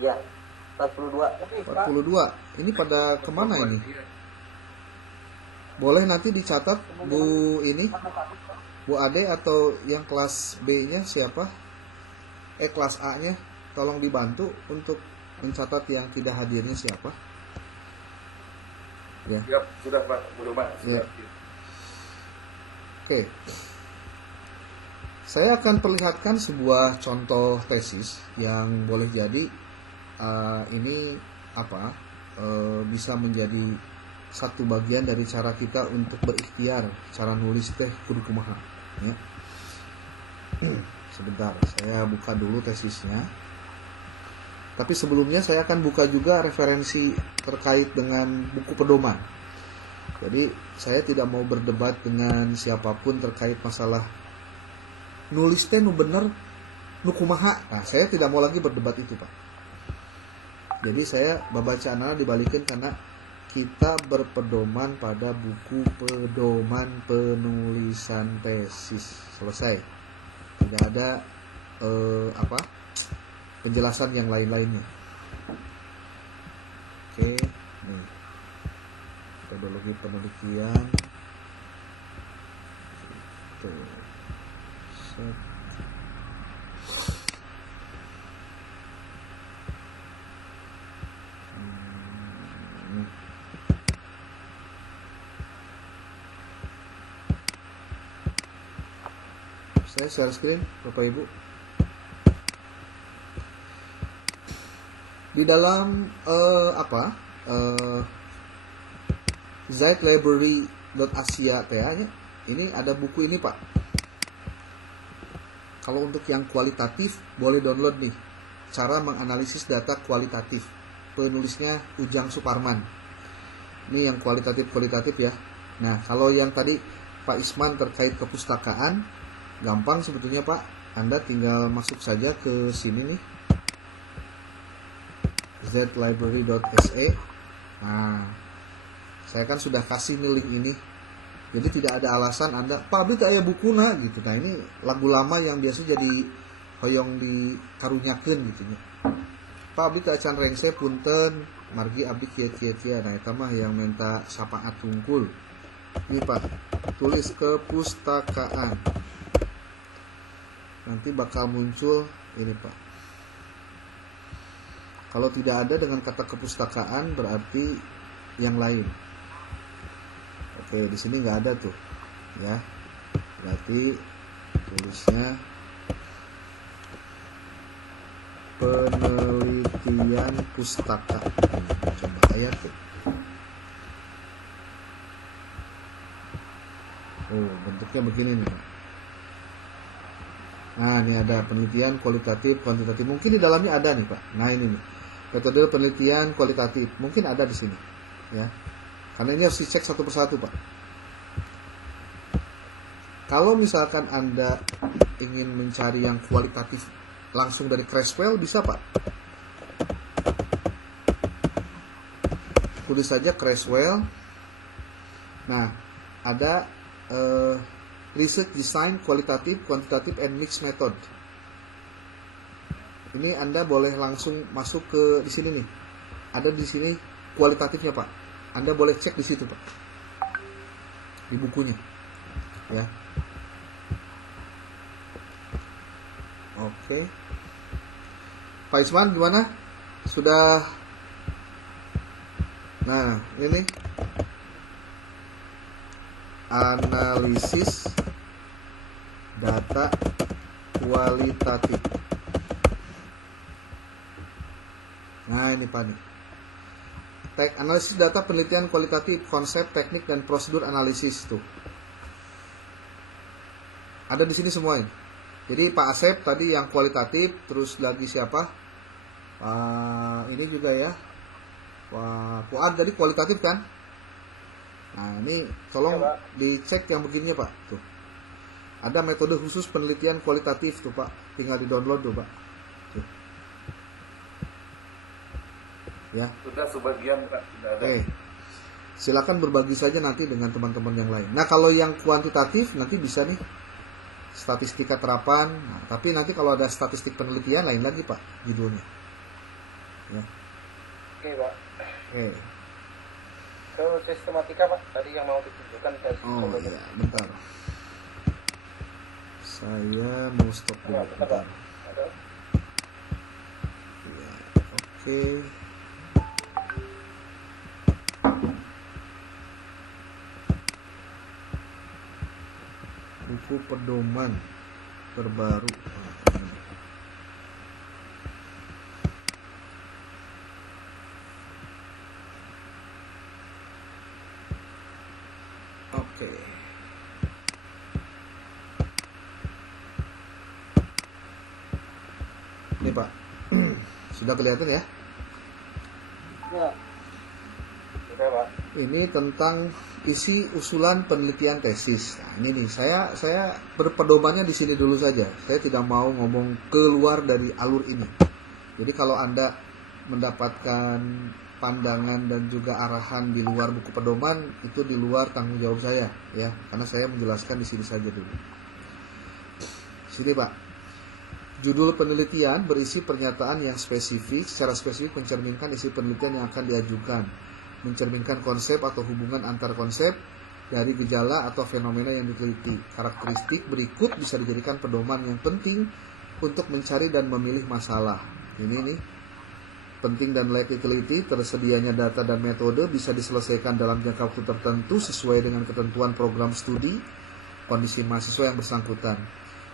Ya, 42. 42. Ini pada kemana ini? Boleh nanti dicatat Bu ini, Bu Ade atau yang kelas B-nya siapa? Kelas A-nya, tolong dibantu untuk mencatat yang tidak hadirnya siapa? Ya. Siap, sudah Pak Budoman. Ya. Oke. Saya akan perlihatkan sebuah contoh tesis yang boleh jadi ini bisa menjadi satu bagian dari cara kita untuk berikhtiar cara nulis teh kudu kumaha ya. Sebentar, saya buka dulu tesisnya. Tapi sebelumnya saya akan buka juga referensi terkait dengan buku pedoman. Jadi saya tidak mau berdebat dengan siapapun terkait masalah nulis teh nu bener nu kumaha. Nah, saya tidak mau lagi berdebat itu, Pak. Jadi saya baca anak dibalikin karena kita berpedoman pada buku pedoman penulisan tesis. Selesai. Tidak ada penjelasan yang lain-lainnya. Oke, nih. Metodologi penelitian. Tuh. Set. Saya share screen, Bapak Ibu. Di dalam zeitlibrary.asia nya ini ada buku ini, Pak. Kalau untuk yang kualitatif boleh download nih. Cara menganalisis data kualitatif. Penulisnya Ujang Suparman. Ini yang kualitatif ya. Nah, kalau yang tadi Pak Isman terkait kepustakaan, gampang sebetulnya, Pak. Anda tinggal masuk saja ke sini nih. zeitlibrary.se. Nah, saya kan sudah kasih nih link ini. Jadi tidak ada alasan Anda, Pak abdi teh aya bukuna gitu. Nah, ini lagu lama yang biasa jadi hoyong dikarunyakeun gitu nya. Pak abdi teh acan rengse punten, margi abdi kieu-kieu. Nah, eta mah yang minta syafaat tungkul. Ini, Pak, tulis kepustakaan. Nanti bakal muncul ini, Pak. Kalau tidak ada dengan kata kepustakaan berarti yang lain. Oke, di sini nggak ada tuh, ya. Berarti tulisnya penelitian pustaka. Coba ayat tuh. Oh, bentuknya begini nih, Pak. Nah, ini ada penelitian kualitatif, kuantitatif. Mungkin di dalamnya ada nih, Pak. Nah, ini nih. Metode penelitian kualitatif. Mungkin ada di sini, ya. Karena ini harus dicek satu persatu, Pak. Kalau misalkan Anda ingin mencari yang kualitatif langsung dari Creswell, bisa, Pak. Tulis saja Creswell. Nah, ada research design kualitatif, kuantitatif, and mixed method. Ini Anda boleh langsung masuk ke di sini nih. Ada di sini kualitatifnya, Pak. Anda boleh cek di situ, Pak. Di bukunya. Ya. Oke. Pak Isman gimana? Sudah. Nah, ini analisis data kualitatif. Nah, ini Pak nih. Analisis data penelitian kualitatif, konsep, teknik, dan prosedur analisis tuh. Ada di sini semua ini. Jadi Pak Asep tadi yang kualitatif, terus lagi siapa? Ini juga ya. Pak Fuad tadi kualitatif kan? Nah, ini tolong dicek yang begininya, Pak. Tuh. Ada metode khusus penelitian kualitatif tuh, Pak. Tinggal di-download tuh, Pak. Tuh. Ya. Sudah sebagian, Pak. Sudah ada. Oke. Silakan berbagi saja nanti dengan teman-teman yang lain. Nah, kalau yang kuantitatif nanti bisa nih statistika terapan. Nah, tapi nanti kalau ada statistik penelitian lain lagi, Pak, judulnya. ya. Oke, Pak. Oke. Ke sistematika, Pak. Tadi yang mau ditunjukkan tes Oh psikologi. ya, bentar. Saya mau stop dulu. Ya, bentar, Pak. Bentar. Ada. Ya, oke. Buku pedoman terbaru. Oke. Ini Pak, sudah kelihatan ya? Ya. Sudah, Pak. Ini tentang isi usulan penelitian tesis. Nah, ini nih, saya berpedomannya di sini dulu saja. Saya tidak mau ngomong keluar dari alur ini. Jadi kalau Anda mendapatkan pandangan dan juga arahan di luar buku pedoman, itu di luar tanggung jawab saya, ya. Karena saya menjelaskan di sini saja dulu. Sini Pak. Judul penelitian berisi pernyataan yang spesifik, secara spesifik mencerminkan isi penelitian yang akan diajukan, mencerminkan konsep atau hubungan antar konsep dari gejala atau fenomena yang diteliti. Karakteristik berikut bisa dijadikan pedoman yang penting untuk mencari dan memilih masalah. Ini nih, penting dan layak diteliti, tersedianya data dan metode bisa diselesaikan dalam jangka waktu tertentu sesuai dengan ketentuan program studi, kondisi mahasiswa yang bersangkutan,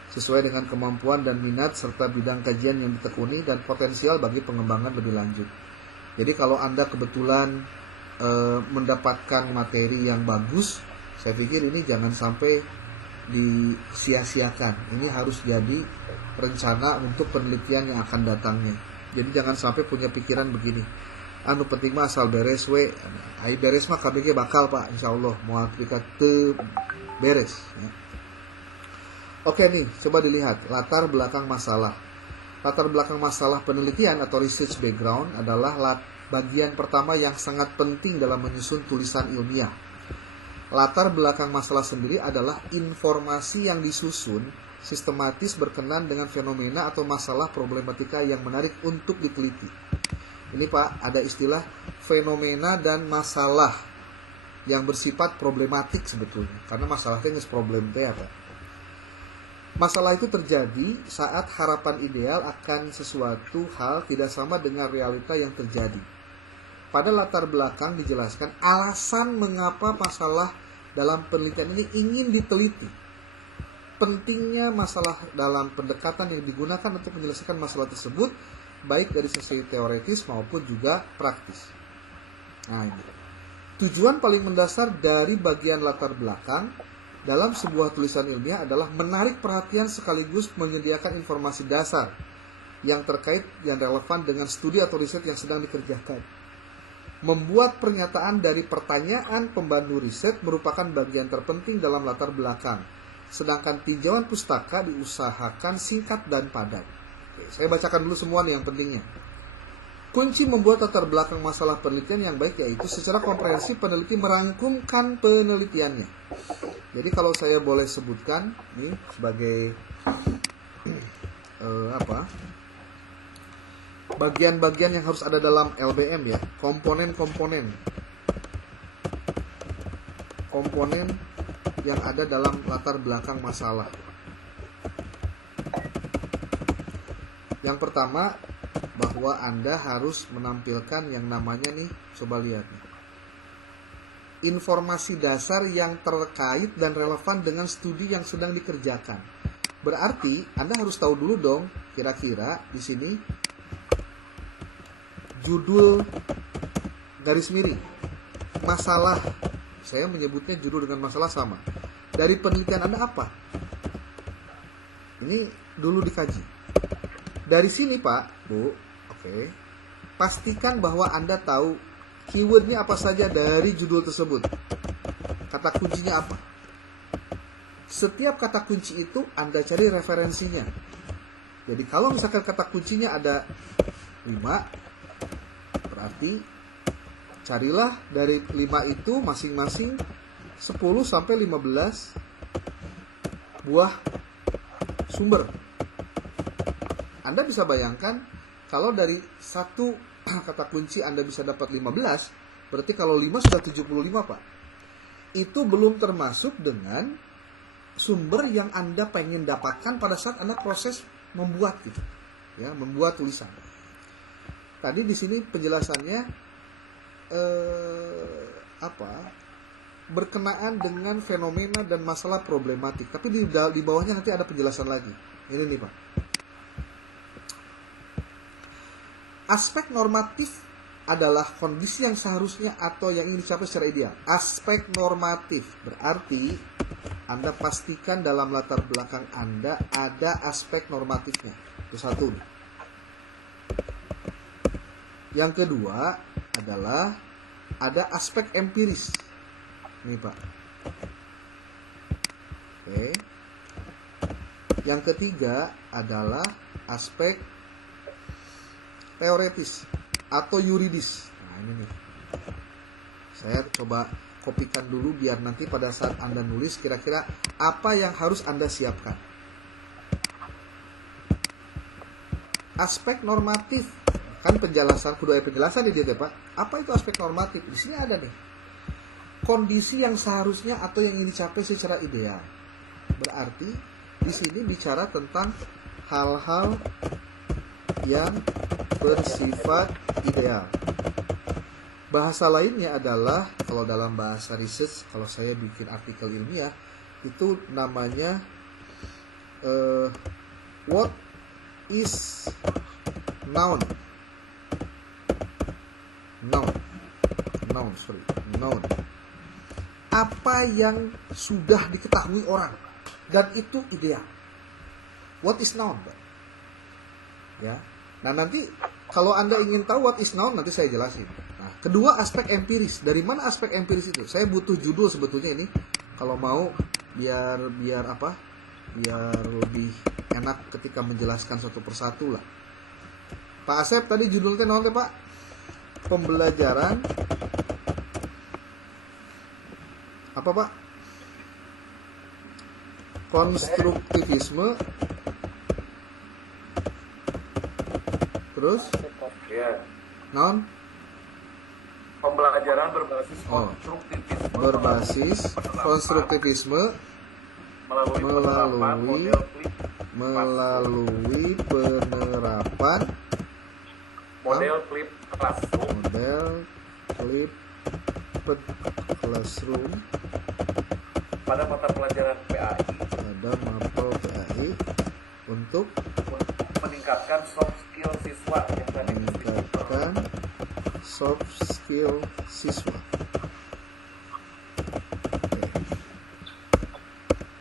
sesuai dengan kemampuan dan minat serta bidang kajian yang ditekuni dan potensial bagi pengembangan lebih lanjut. Jadi kalau Anda kebetulan mendapatkan materi yang bagus, saya pikir ini jangan sampai disia-siakan. Ini harus jadi rencana untuk penelitian yang akan datangnya. Jadi jangan sampai punya pikiran begini, anu penting mah asal beres we, ai beres mah KBG bakal Pak, insyaallah mau aplikasi beres ya. Oke nih, coba dilihat latar belakang masalah. Latar belakang masalah penelitian atau research background adalah bagian pertama yang sangat penting dalam menyusun tulisan ilmiah. Latar belakang masalah sendiri adalah informasi yang disusun sistematis berkenan dengan fenomena atau masalah problematika yang menarik untuk diteliti. Ini Pak, ada istilah fenomena dan masalah yang bersifat problematik sebetulnya. Karena masalahnya nggak problem teh Pak. Masalah itu terjadi saat harapan ideal akan sesuatu hal tidak sama dengan realita yang terjadi. Pada latar belakang dijelaskan alasan mengapa masalah dalam penelitian ini ingin diteliti. Pentingnya masalah dalam pendekatan yang digunakan untuk menyelesaikan masalah tersebut, baik dari sisi teoretis maupun juga praktis. Nah ini. Tujuan paling mendasar dari bagian latar belakang dalam sebuah tulisan ilmiah adalah menarik perhatian sekaligus menyediakan informasi dasar yang terkait yang relevan dengan studi atau riset yang sedang dikerjakan. Membuat pernyataan dari pertanyaan pembantu riset merupakan bagian terpenting dalam latar belakang, sedangkan tinjauan pustaka diusahakan singkat dan padat. Oke, saya bacakan dulu semua nih yang pentingnya. Kunci membuat latar belakang masalah penelitian yang baik yaitu secara komprehensif peneliti merangkumkan penelitiannya. Jadi kalau saya boleh sebutkan nih sebagai bagian-bagian yang harus ada dalam LBM ya, komponen yang ada dalam latar belakang masalah. Yang pertama, bahwa Anda harus menampilkan yang namanya nih, coba lihat nih, informasi dasar yang terkait dan relevan dengan studi yang sedang dikerjakan. Berarti Anda harus tahu dulu dong, kira-kira di sini judul garis miring masalah, saya menyebutnya judul dengan masalah sama. Dari penelitian Anda apa? Ini dulu dikaji. Dari sini Pak, Bu, oke. Pastikan bahwa Anda tahu keywordnya apa saja dari judul tersebut. Kata kuncinya apa? Setiap kata kunci itu Anda cari referensinya. Jadi kalau misalkan kata kuncinya ada 5, berarti carilah dari 5 itu masing-masing 10 sampai 15 buah sumber. Anda bisa bayangkan kalau dari satu kata kunci Anda bisa dapat 15, berarti kalau 5 sudah 75, Pak. Itu belum termasuk dengan sumber yang Anda pengen dapatkan pada saat Anda proses membuat gitu. Ya, membuat tulisan. Tadi di sini penjelasannya berkenaan dengan fenomena dan masalah problematik. Tapi di bawahnya nanti ada penjelasan lagi. Ini nih, Pak. Aspek normatif adalah kondisi yang seharusnya atau yang ingin dicapai secara ideal. Aspek normatif berarti Anda pastikan dalam latar belakang Anda ada aspek normatifnya. Itu satu nih. Yang kedua adalah ada aspek empiris. Nih, Pak. Oke. Yang ketiga adalah aspek teoretis atau yuridis. Nah, ini nih. Saya coba kopikan dulu biar nanti pada saat Anda nulis kira-kira apa yang harus Anda siapkan. Aspek normatif. Kan penjelasan di dia, Pak. Apa itu aspek normatif? Di sini ada nih. Kondisi yang seharusnya atau yang ingin dicapai secara ideal. Berarti di sini bicara tentang hal-hal yang bersifat ideal. Bahasa lainnya adalah, kalau dalam bahasa research, kalau saya bikin artikel ilmiah, itu namanya what is noun. Noun. Apa yang sudah diketahui orang dan itu ideal. What is noun, Pak? Ya. Nah, nanti kalau Anda ingin tahu what is noun, nanti saya jelasin. Nah, kedua aspek empiris. Dari mana aspek empiris itu? Saya butuh judul sebetulnya ini. Kalau mau biar lebih enak ketika menjelaskan satu persatu lah. Pak Asep tadi judulnya naon teh, Pak? Pembelajaran apa, Pak? Konstruktivisme. Terus? Ya. Non? Pembelajaran berbasis konstruktivisme. Berbasis konstruktivisme melalui penerapan model flip classroom pada mata pelajaran PAI untuk meningkatkan soft skill siswa yang tadi soft skill siswa.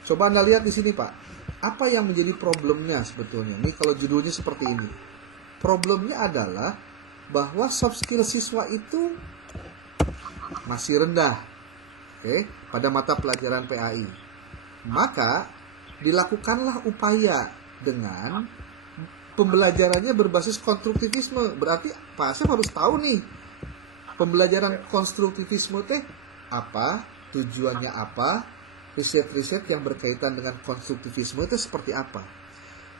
Coba Anda lihat di sini, Pak. Apa yang menjadi problemnya sebetulnya? Ini kalau judulnya seperti ini. Problemnya adalah bahwa soft skill siswa itu masih rendah. Oke, pada mata pelajaran PAI. Maka dilakukanlah upaya dengan pembelajarannya berbasis konstruktivisme. Berarti Pak Asep harus tahu nih, pembelajaran konstruktivisme teh apa, tujuannya apa, riset-riset yang berkaitan dengan konstruktivisme itu seperti apa.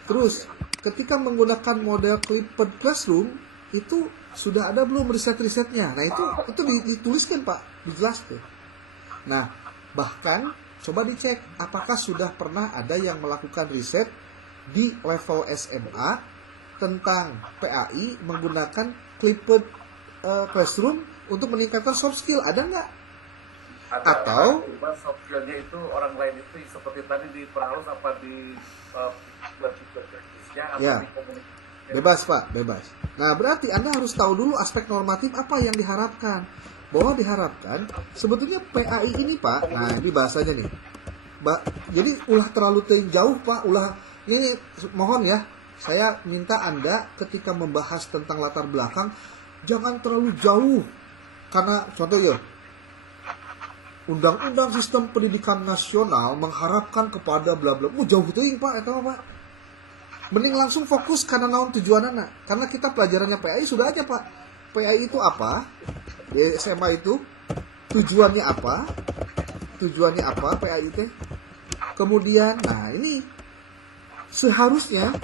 Terus, ketika menggunakan model Clipboard Classroom, itu sudah ada belum riset-risetnya? Nah, itu dituliskan, Pak, dijelaskan. Nah, bahkan coba dicek apakah sudah pernah ada yang melakukan riset di level SMA tentang PAI menggunakan Clipboard Classroom untuk meningkatkan soft skill, ada nggak? Atau soft skillnya itu orang lain itu seperti tadi di perhalus apa di berpikirnya ya, di bebas, Pak, bebas. Nah, berarti Anda harus tahu dulu aspek normatif apa yang diharapkan. Bahwa diharapkan sebetulnya PAI ini, Pak. Nah, ini bahasanya nih. Jadi ulah terlalu jauh, Pak. Ini mohon ya, saya minta Anda ketika membahas tentang latar belakang jangan terlalu jauh. Karena contoh ya, Undang-Undang Sistem Pendidikan Nasional mengharapkan kepada bla bla. Jauh teuing, Pak, eta Pak. Mending langsung fokus karena naon tujuanana. Karena kita pelajarannya PAI sudah aja, Pak. PAI itu apa? Di SMA itu tujuannya apa? Tujuannya apa PAI itu? Kemudian, nah ini seharusnya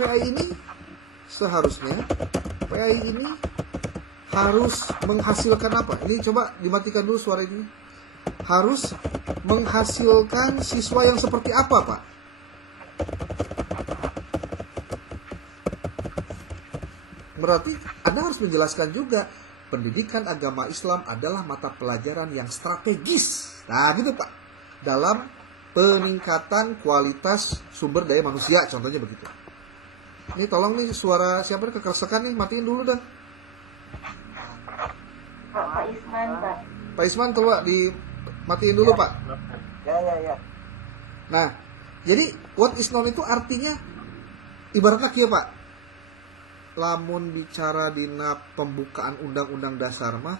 PAI ini seharusnya PAI ini harus menghasilkan apa? Ini coba dimatikan dulu suara ini. Harus menghasilkan siswa yang seperti apa, Pak? Berarti Anda harus menjelaskan juga pendidikan agama Islam adalah mata pelajaran yang strategis. Nah, gitu Pak. Dalam peningkatan kualitas sumber daya manusia, contohnya begitu. Ini tolong nih suara siapa kekersekan nih, matiin dulu dah. Pak Isman, Pak. Pak Isman coba dimatiin dulu, Pak. Ya. Nah, jadi what is known itu artinya ibaratnya kieu, Pak. Lamun bicara dina pembukaan undang-undang dasar mah,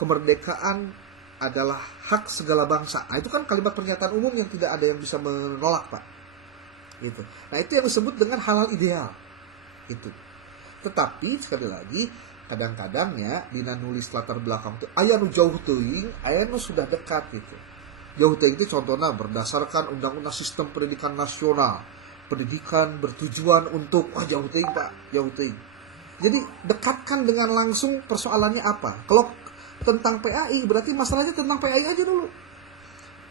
kemerdekaan adalah hak segala bangsa. Nah, itu kan kalimat pernyataan umum yang tidak ada yang bisa menolak, Pak. Gitu. Nah, itu yang disebut dengan halal ideal. Itu. Tetapi sekali lagi, kadang-kadangnya dina nulis latar belakang itu aya nu jauh teuing, aya nu sudah dekat gitu. Jauh teuing itu contohnya berdasarkan undang-undang sistem pendidikan nasional. Pendidikan bertujuan untuk jauh teuing, Pak, jauh teuing. Jadi dekatkan dengan langsung persoalannya apa. Kalau tentang PAI berarti masalahnya tentang PAI aja dulu.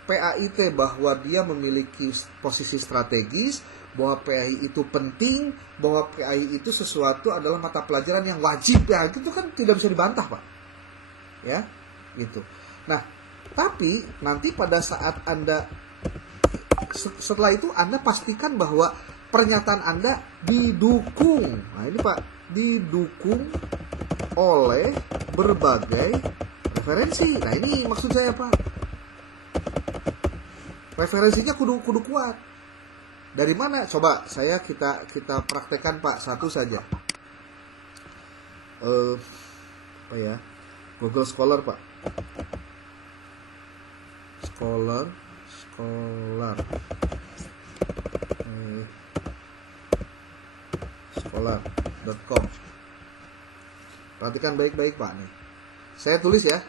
PAI teh bahwa dia memiliki posisi strategis, bahwa PAI itu penting, bahwa PAI itu sesuatu adalah mata pelajaran yang wajib, ya itu kan tidak bisa dibantah, Pak. Ya, gitu. Nah, tapi nanti pada saat Anda setelah itu Anda pastikan bahwa pernyataan Anda didukung. Nah, ini Pak, didukung oleh berbagai referensi. Nah, ini maksud saya, Pak. Referensinya kudu kuat. Dari mana? Coba kita praktekkan, Pak, satu saja. Apa ya? Google Scholar, Pak. Scholar. Scholar.com. Perhatikan baik-baik, Pak, nih. Saya tulis ya.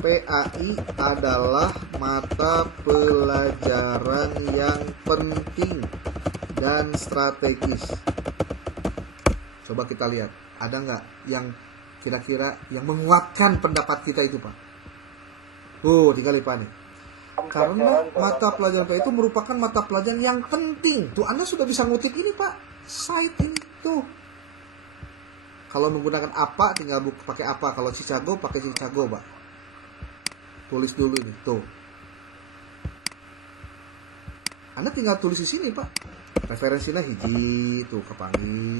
PAI adalah mata pelajaran yang penting dan strategis. Coba kita lihat, ada nggak yang kira-kira yang menguatkan pendapat kita itu, Pak? Tinggal lipat nih. Karena mata pelajaran PAI itu merupakan mata pelajaran yang penting. Tuh, Anda sudah bisa ngutip ini, Pak. Site ini tuh. Kalau menggunakan apa, tinggal pakai apa. Kalau Chicago, pakai Chicago, Pak. Tulis dulu ini, tuh. Anda tinggal tulis di sini, Pak. Referensinya hiji, tuh, kepanggih.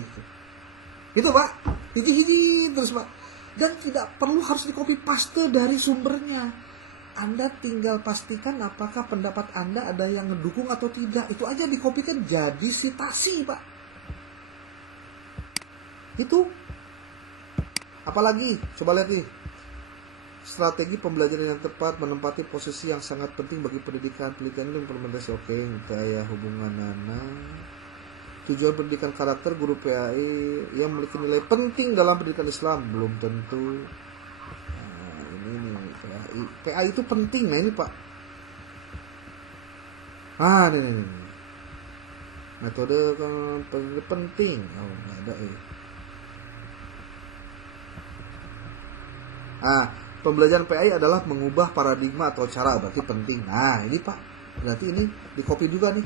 Itu, Pak. Hiji terus, Pak. Dan tidak perlu harus di-copy paste dari sumbernya. Anda tinggal pastikan apakah pendapat Anda ada yang mendukung atau tidak. Itu aja dikopikan jadi sitasi, Pak. Itu. Apalagi, coba lihat nih. Strategi pembelajaran yang tepat menempati posisi yang sangat penting bagi pendidikan itu implementasi. Oke, kayak hubungan tujuan pendidikan karakter guru PAI yang memiliki nilai penting dalam pendidikan Islam belum tentu. Nah, ini nih PAI itu penting. Nah, ini, Pak. Ini. Metode penting. Nggak ada pembelajaran PAI adalah mengubah paradigma atau cara, berarti penting. Nah, ini, Pak. Berarti ini di-copy juga nih.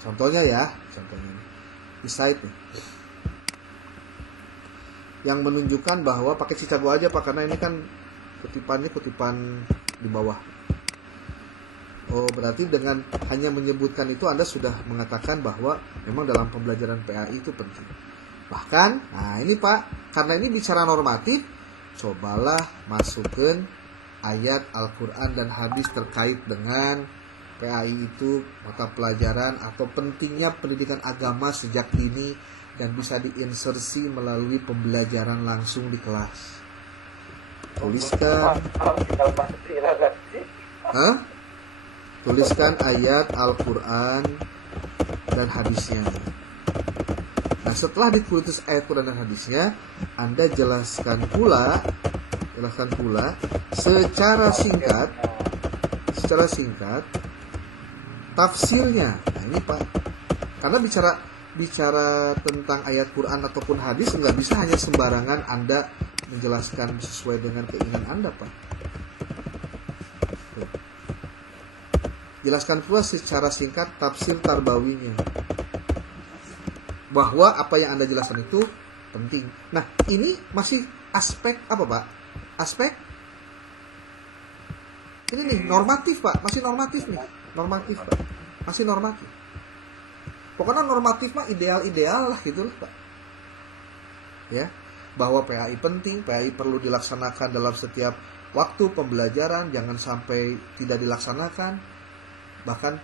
Contohnya nih. Di site nih. Yang menunjukkan bahwa pakai Chicago aja, Pak, karena ini kan kutipan di bawah. Berarti dengan hanya menyebutkan itu Anda sudah mengatakan bahwa memang dalam pembelajaran PAI itu penting. Bahkan, ini, Pak, karena ini bicara normatif, cobalah masukkan ayat Al-Quran dan hadis terkait dengan PAI itu mata pelajaran atau pentingnya pendidikan agama sejak dini dan bisa diinsersi melalui pembelajaran langsung di kelas. Tuliskan tuliskan ayat Al-Quran dan hadisnya. Nah, setelah ditulis ayat Quran dan hadisnya, Anda jelaskan pula secara singkat tafsirnya. Nah, ini, Pak. Karena bicara bicara tentang ayat Quran ataupun hadis, nggak bisa hanya sembarangan Anda menjelaskan sesuai dengan keinginan Anda, Pak. Jelaskan pula secara singkat tafsir tarbawinya, bahwa apa yang Anda jelaskan itu penting. Nah, ini masih aspek apa, Pak? Aspek ini nih, normatif, Pak. Masih normatif nih. Normatif, Pak. Masih normatif. Pokoknya normatif mah ideal-ideal lah gitu lah, Pak. Ya, bahwa PAI penting, PAI perlu dilaksanakan dalam setiap waktu pembelajaran, jangan sampai tidak dilaksanakan. Bahkan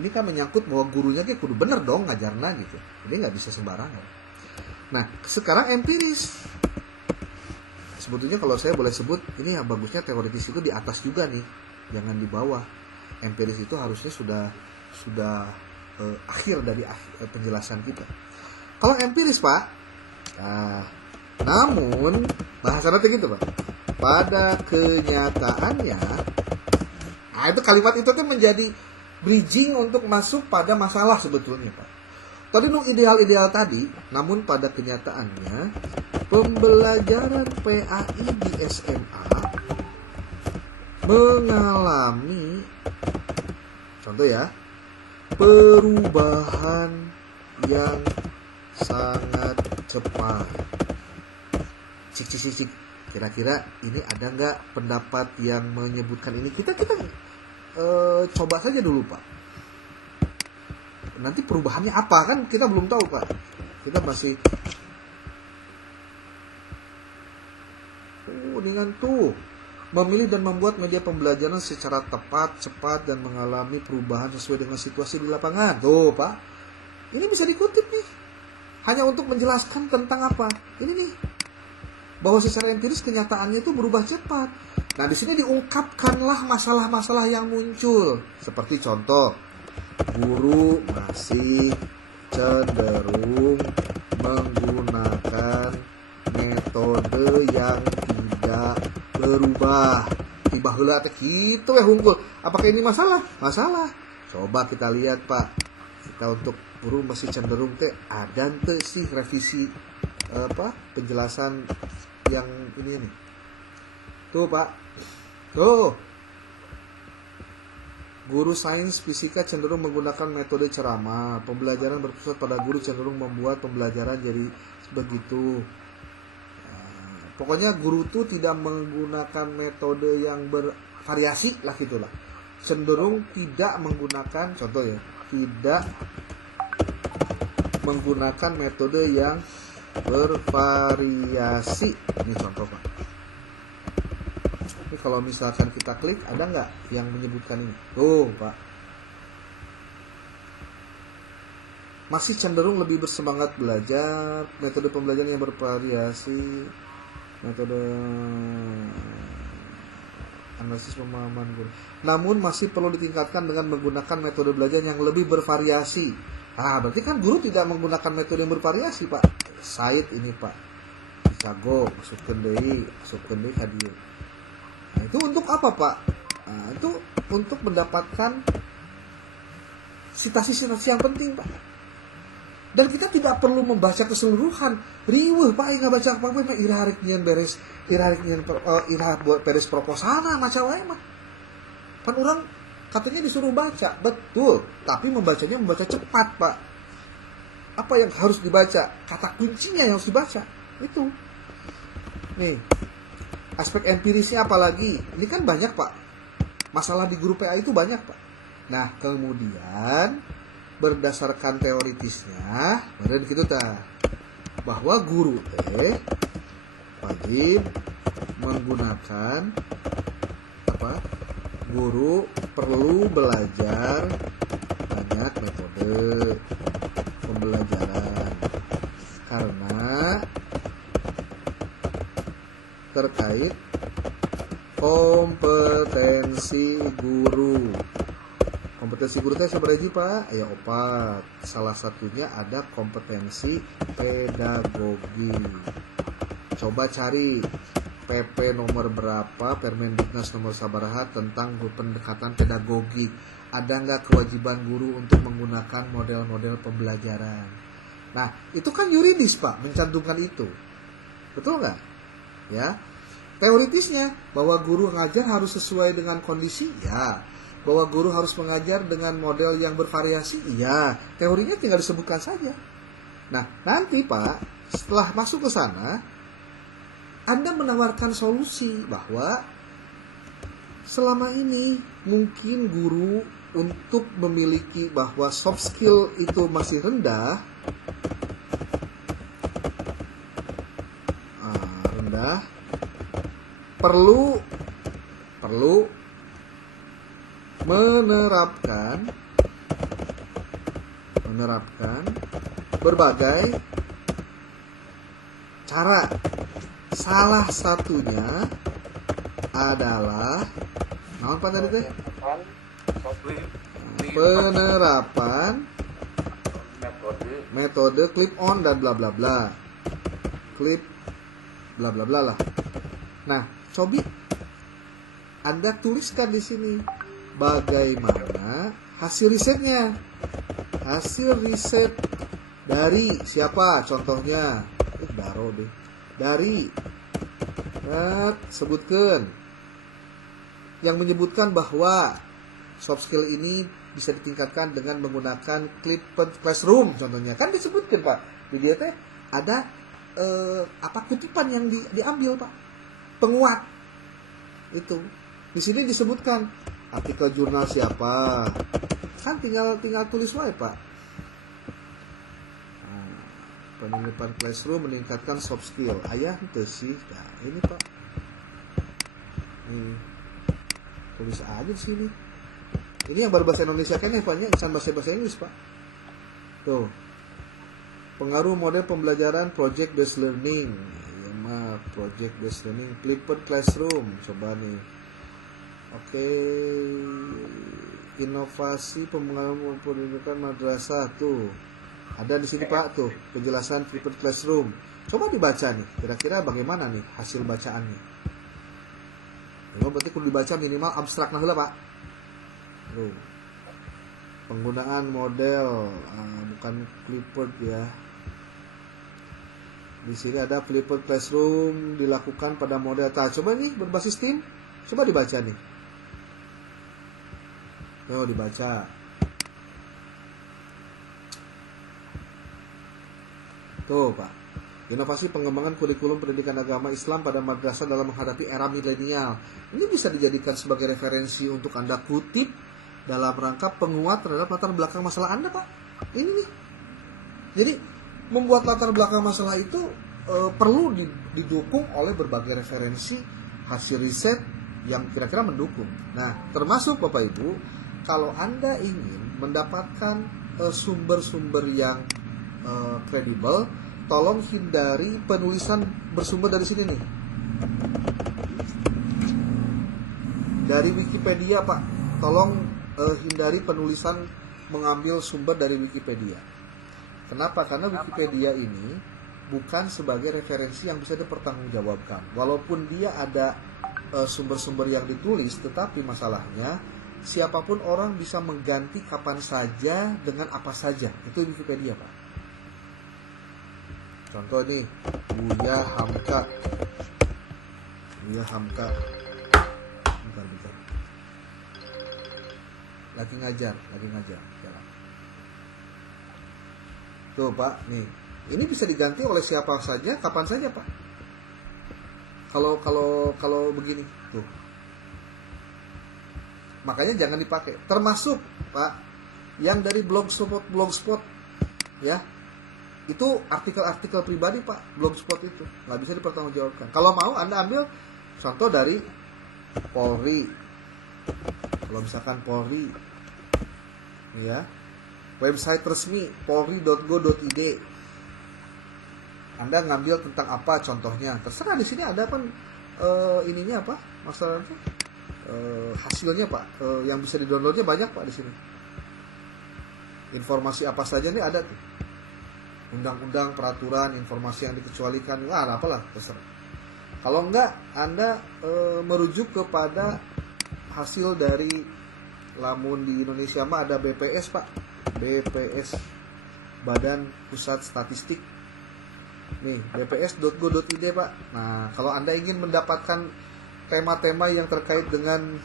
ini kan menyangkut bahwa gurunya kayak kudu bener dong ngajarna gitu. Jadi nggak bisa sembarangan. Nah, sekarang empiris. Sebetulnya kalau saya boleh sebut, ini yang bagusnya teoritis itu di atas juga nih, jangan di bawah. Empiris itu harusnya sudah akhir dari penjelasan kita. Kalau empiris, Pak, namun bahasa nanti gitu, Pak. Pada kenyataannya, itu kalimat itu tuh menjadi bridging untuk masuk pada masalah sebetulnya, Pak. Tadi ideal-ideal tadi, namun pada kenyataannya pembelajaran PAI di SMA mengalami, contoh ya, perubahan yang sangat cepat. Cik. Kira-kira ini ada nggak pendapat yang menyebutkan ini? Kita coba saja dulu, Pak. Nanti perubahannya apa kan kita belum tahu, Pak. Kita masih dengan tuh memilih dan membuat media pembelajaran secara tepat, cepat, dan mengalami perubahan sesuai dengan situasi di lapangan. Tuh, Pak. Ini bisa dikutip nih. Hanya untuk menjelaskan tentang apa? Ini nih. Bahwa secara empiris kenyataannya itu berubah cepat. Nah, di sini diungkapkanlah masalah-masalah yang muncul. Seperti contoh, guru masih cenderung menggunakan metode yang tidak berubah. Tiba heula teh kitu we hungkul. Apakah ini masalah? Masalah. Coba kita lihat, Pak. Kita untuk guru masih cenderung teh ada teu sih revisi penjelasan yang ini nih. Tuh, Pak. Tuh. Guru sains fisika cenderung menggunakan metode ceramah. Pembelajaran berpusat pada guru cenderung membuat pembelajaran jadi begitu. Pokoknya guru tuh tidak menggunakan metode yang bervariasi lah gitulah. Cenderung tidak menggunakan, contoh ya, tidak menggunakan metode yang bervariasi. Ini contoh, Pak. Ini kalau misalkan kita klik, ada nggak yang menyebutkan ini? Tuh, Pak. Masih cenderung lebih bersemangat belajar, metode pembelajaran yang bervariasi, metode analisis pemahaman guru. Namun masih perlu ditingkatkan dengan menggunakan metode belajar yang lebih bervariasi. Berarti kan guru tidak menggunakan metode yang bervariasi, Pak. Said ini, Pak. Dicago, masukkan deui hadiah. Nah, itu untuk apa, Pak? Nah, itu untuk mendapatkan citasi-citasi yang penting, Pak. Dan kita tidak perlu membaca keseluruhan. Riweuh, Pak, nggak baca apa-apa mah ira hareup nyeun beres, beres proposalna maca wae mah. Kan orang katanya disuruh baca, betul, tapi membaca cepat, Pak. Apa yang harus dibaca? Kata kuncinya yang harus dibaca. Itu. Nih. Aspek empirisnya apalagi? Ini kan banyak, Pak. Masalah di guru PA itu banyak, Pak. Nah, kemudian berdasarkan teoritisnya, bener gitu ta. Bahwa guru teh wajib menggunakan guru perlu belajar banyak metode pembelajaran karena terkait kompetensi guru. Kompetensi guru itu sebenarnya, Pak, ya opat. Salah satunya ada kompetensi pedagogi. Coba cari PP nomor berapa, Permendiknas nomor sabaraha tentang pendekatan pedagogik. Ada nggak kewajiban guru untuk menggunakan model-model pembelajaran? Nah, itu kan yuridis Pak, mencantumkan itu. Betul nggak? Ya. Teoritisnya, bahwa guru ngajar harus sesuai dengan kondisi, ya. Bahwa guru harus mengajar dengan model yang bervariasi, iya. Teorinya tinggal disebutkan saja. Nah, nanti Pak, setelah masuk ke sana, Anda menawarkan solusi bahwa selama ini mungkin guru untuk memiliki bahwa soft skill itu masih rendah, perlu menerapkan berbagai cara. Salah satunya adalah naon Pak tadi teh? Penerapan metode clip on dan bla bla bla. Clip bla bla bla lah. Nah, coba Anda tuliskan di sini bagaimana hasil risetnya. Hasil riset dari siapa? Contohnya, Daro deh. Dari sebutkan yang menyebutkan bahwa soft skill ini bisa ditingkatkan dengan menggunakan Clipped Classroom contohnya. Kan disebutkan Pak, di dia teh ada kutipan yang diambil Pak. Penguat itu di sini disebutkan artikel jurnal siapa, kan tinggal tulis wae Pak. Penerapan classroom meningkatkan soft skill ayah itu sih. Nah, ini Pak, tulis aja di sini. Ini yang berbahasa Indonesia kan banyak insan bahasa Inggris Pak. Tuh, pengaruh model pembelajaran project based learning. Project based learning, Clipped Classroom, coba nih. Oke, inovasi pembangunan pendidikan madrasah tuh ada di sini Pak tuh penjelasan Clipped Classroom. Coba dibaca nih, kira-kira bagaimana nih hasil bacaannya? Ya, berarti kudu dibaca minimal abstrak nah lah Pak. Tuh, penggunaan model bukan Clipped ya. Di sini ada Clipped Classroom dilakukan pada model. Coba nih berbasis tim. Coba dibaca nih. Dibaca. Tuh Pak. Inovasi pengembangan kurikulum pendidikan agama Islam pada madrasah dalam menghadapi era milenial. Ini bisa dijadikan sebagai referensi untuk Anda kutip dalam rangka penguat terhadap latar belakang masalah Anda Pak. Ini nih. Jadi membuat latar belakang masalah itu perlu didukung oleh berbagai referensi hasil riset yang kira-kira mendukung. Nah, termasuk Bapak Ibu, kalau Anda ingin mendapatkan sumber-sumber yang kredibel, tolong hindari penulisan bersumber dari sini nih. Dari Wikipedia Pak, tolong hindari penulisan mengambil sumber dari Wikipedia. Kenapa? Karena Wikipedia ini bukan sebagai referensi yang bisa dipertanggungjawabkan. Walaupun dia ada sumber-sumber yang ditulis, tetapi masalahnya siapapun orang bisa mengganti kapan saja dengan apa saja. Itu Wikipedia Pak. Contoh nih, Buya Hamka. Bentar. Lagi ngajar. Jalan. Tuh Pak, nih. Ini bisa diganti oleh siapa saja, kapan saja Pak. Kalau begini, tuh. Makanya jangan dipakai. Termasuk Pak, yang dari blogspot, ya. Itu artikel-artikel pribadi Pak, blogspot itu nggak bisa dipertanggungjawabkan. Kalau mau Anda ambil contoh dari Polri. Kalau misalkan Polri, ya. Website resmi polri.go.id. Anda ngambil tentang apa contohnya? Terserah, di sini ada apa ininya apa? Masalahnya hasilnya Pak. Yang bisa di-downloadnya banyak Pak di sini. Informasi apa saja nih ada tuh. Undang-undang, peraturan, informasi yang dikecualikan, apalah terserah. Kalau enggak, Anda merujuk kepada hasil dari lamun di Indonesia mah ada BPS Pak. BPS, Badan Pusat Statistik. Nih, bps.go.id Pak. Nah, kalau Anda ingin mendapatkan tema-tema yang terkait dengan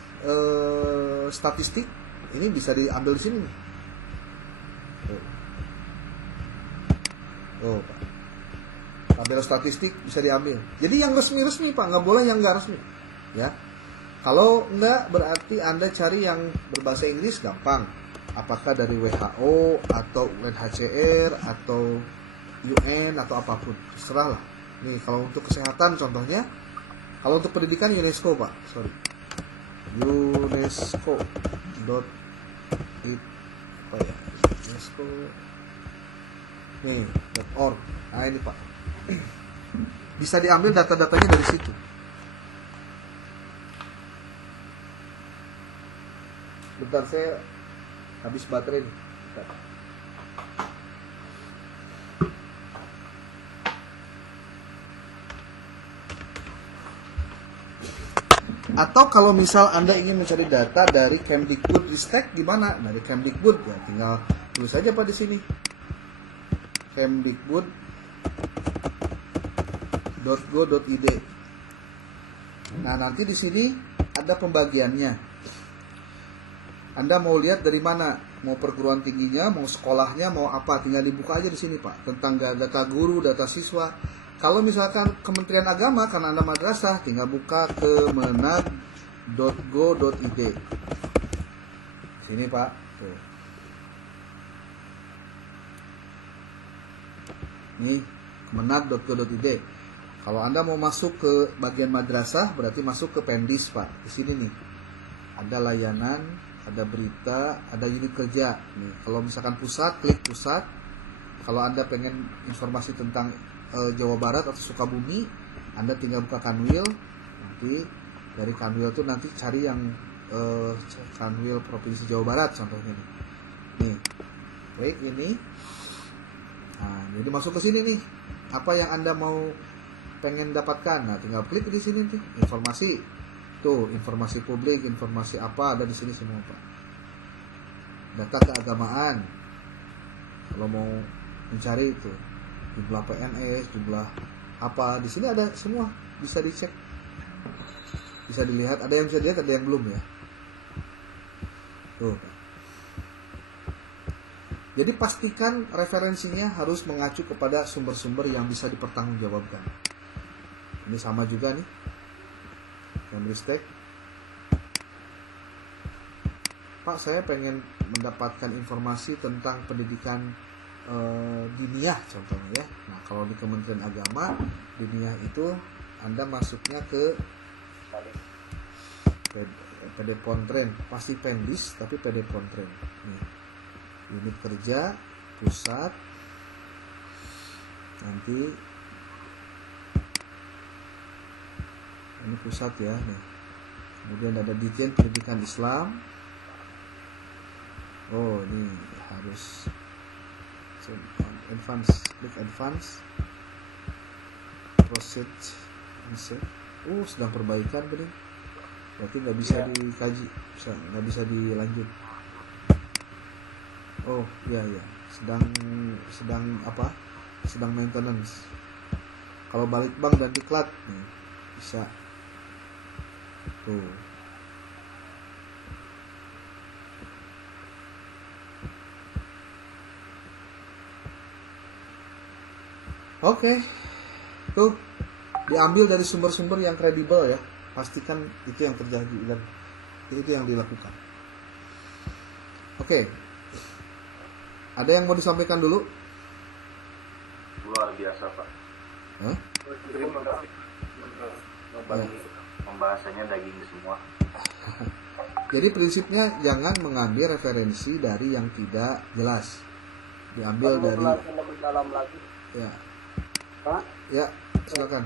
statistik, ini bisa diambil di sini nih. Oh, Pak. Tabel statistik bisa diambil. Jadi yang resmi-resmi Pak, nggak boleh yang nggak resmi. Ya. Kalau nggak berarti Anda cari yang berbahasa Inggris gampang. Apakah dari WHO atau UNHCR atau UN atau apapun, terserah lah. Nih kalau untuk kesehatan contohnya, kalau untuk pendidikan UNESCO Pak, UNESCO apa ya, UNESCO nih .org. Nah ini Pak, bisa diambil data-datanya dari situ. Bentar, saya habis baterai nih. Bentar. Atau kalau misal Anda ingin mencari data dari Kemdikbud Ristek gimana? Dari Kemdikbud ya tinggal tulis saja Pak di sini. Kemdikbud.go.id. Nah, nanti di sini ada pembagiannya. Anda mau lihat dari mana? Mau perguruan tingginya, mau sekolahnya, mau apa? Tinggal dibuka aja di sini Pak. Tentang data guru, data siswa. Kalau misalkan Kementerian Agama, karena Anda madrasah, tinggal buka kemenag.go.id. Sini Pak. Tuh. Nih, kemenag.go.id. Kalau Anda mau masuk ke bagian madrasah, berarti masuk ke Pendis Pak. Di sini nih. Ada layanan, ada berita, ada unit kerja. Nih, kalau misalkan pusat, klik pusat. Kalau Anda pengen informasi tentang Jawa Barat atau Sukabumi, Anda tinggal buka Kanwil. Nanti dari Kanwil itu nanti cari yang Kanwil Provinsi Jawa Barat contohnya nih. Nih, klik ini. Nah, jadi masuk ke sini nih. Apa yang Anda mau pengen dapatkan? Nah, tinggal klik di sini nih. Informasi. Tuh, informasi publik, informasi apa ada di sini semua, Pak. Data keagamaan. Kalau mau mencari itu jumlah PNS, jumlah apa, di sini ada semua, bisa dicek, bisa dilihat, ada yang bisa dilihat, ada yang belum ya. Tuh. Jadi pastikan referensinya harus mengacu kepada sumber-sumber yang bisa dipertanggungjawabkan. Ini sama juga nih, Kemristek. Pak, saya pengen mendapatkan informasi tentang pendidikan diniyah contohnya ya. Nah, kalau di Kementerian Agama, diniyah itu Anda masuknya ke PD Pontren, pasti Pendis tapi PD Pontren. Nih. Unit kerja pusat. Nanti ini pusat ya, nih. Kemudian ada Ditjen Pendidikan Islam. Oh, ini harus advance proceed insert. Sedang perbaikan benih, berarti nggak bisa dikaji, nggak bisa dilanjut. Oh ya, sedang apa, sedang maintenance. Kalau Balitbang dan Diklat nih, bisa tuh. Oke, tuh diambil dari sumber-sumber yang kredibel ya. Pastikan itu yang terjadi dan itu yang dilakukan. Oke, ada yang mau disampaikan dulu? Luar biasa Pak. Pembahasannya daging semua. Jadi prinsipnya jangan mengambil referensi dari yang tidak jelas. Diambil dari lebih dalam lagi. ya. Pak, Ya, silakan.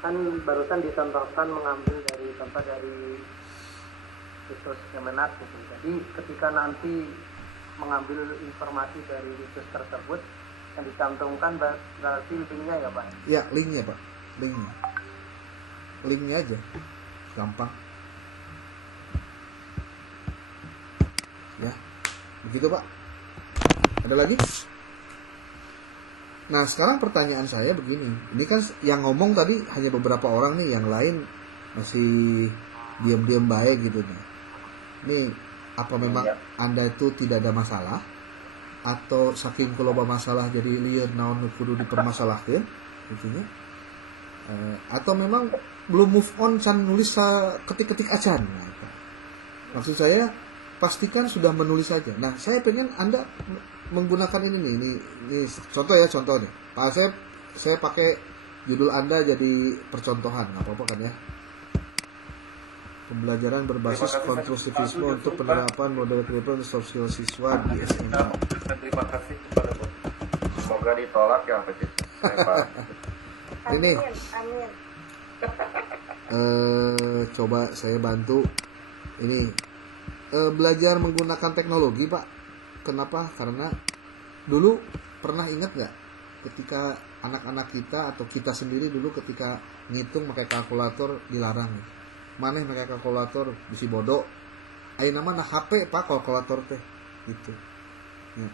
kan barusan dicontohkan mengambil dari contoh dari situs Kemenak gitu. Jadi ketika nanti mengambil informasi dari situs tersebut yang dicantumkan berarti linknya ya Pak? Ya, linknya Pak, linknya aja, gampang. Ya, begitu Pak. Ada lagi? Nah sekarang pertanyaan saya begini, ini kan yang ngomong tadi hanya beberapa orang nih, yang lain masih diam-diam baik gitu nih. Ini apa memang Anda itu tidak ada masalah, atau saking keloba masalah jadi lieur naon kudu dipermasalahkeun gitu nya? Atau memang belum move on can nulis ketik-ketik acan. Nah, maksud saya pastikan sudah menulis saja. Nah saya pengen Anda menggunakan ini contoh ya, contoh nih Pak Asep, saya pakai judul Anda jadi percontohan, nggak apa-apa kan ya? Pembelajaran berbasis konstruktivisme untuk penerapan model kehidupan soft skill siswa di SMA. Terima kasih kepada Bu. Semoga ditolak ya Pak. Ini Amin. coba saya bantu ini belajar menggunakan teknologi Pak. Kenapa? Karena dulu pernah ingat nggak ketika anak-anak kita atau kita sendiri dulu ketika ngitung pakai kalkulator dilarang, maneh pakai kalkulator bisi bodoh, ayeuna mah na HP Pak kalkulator teh gitu ya.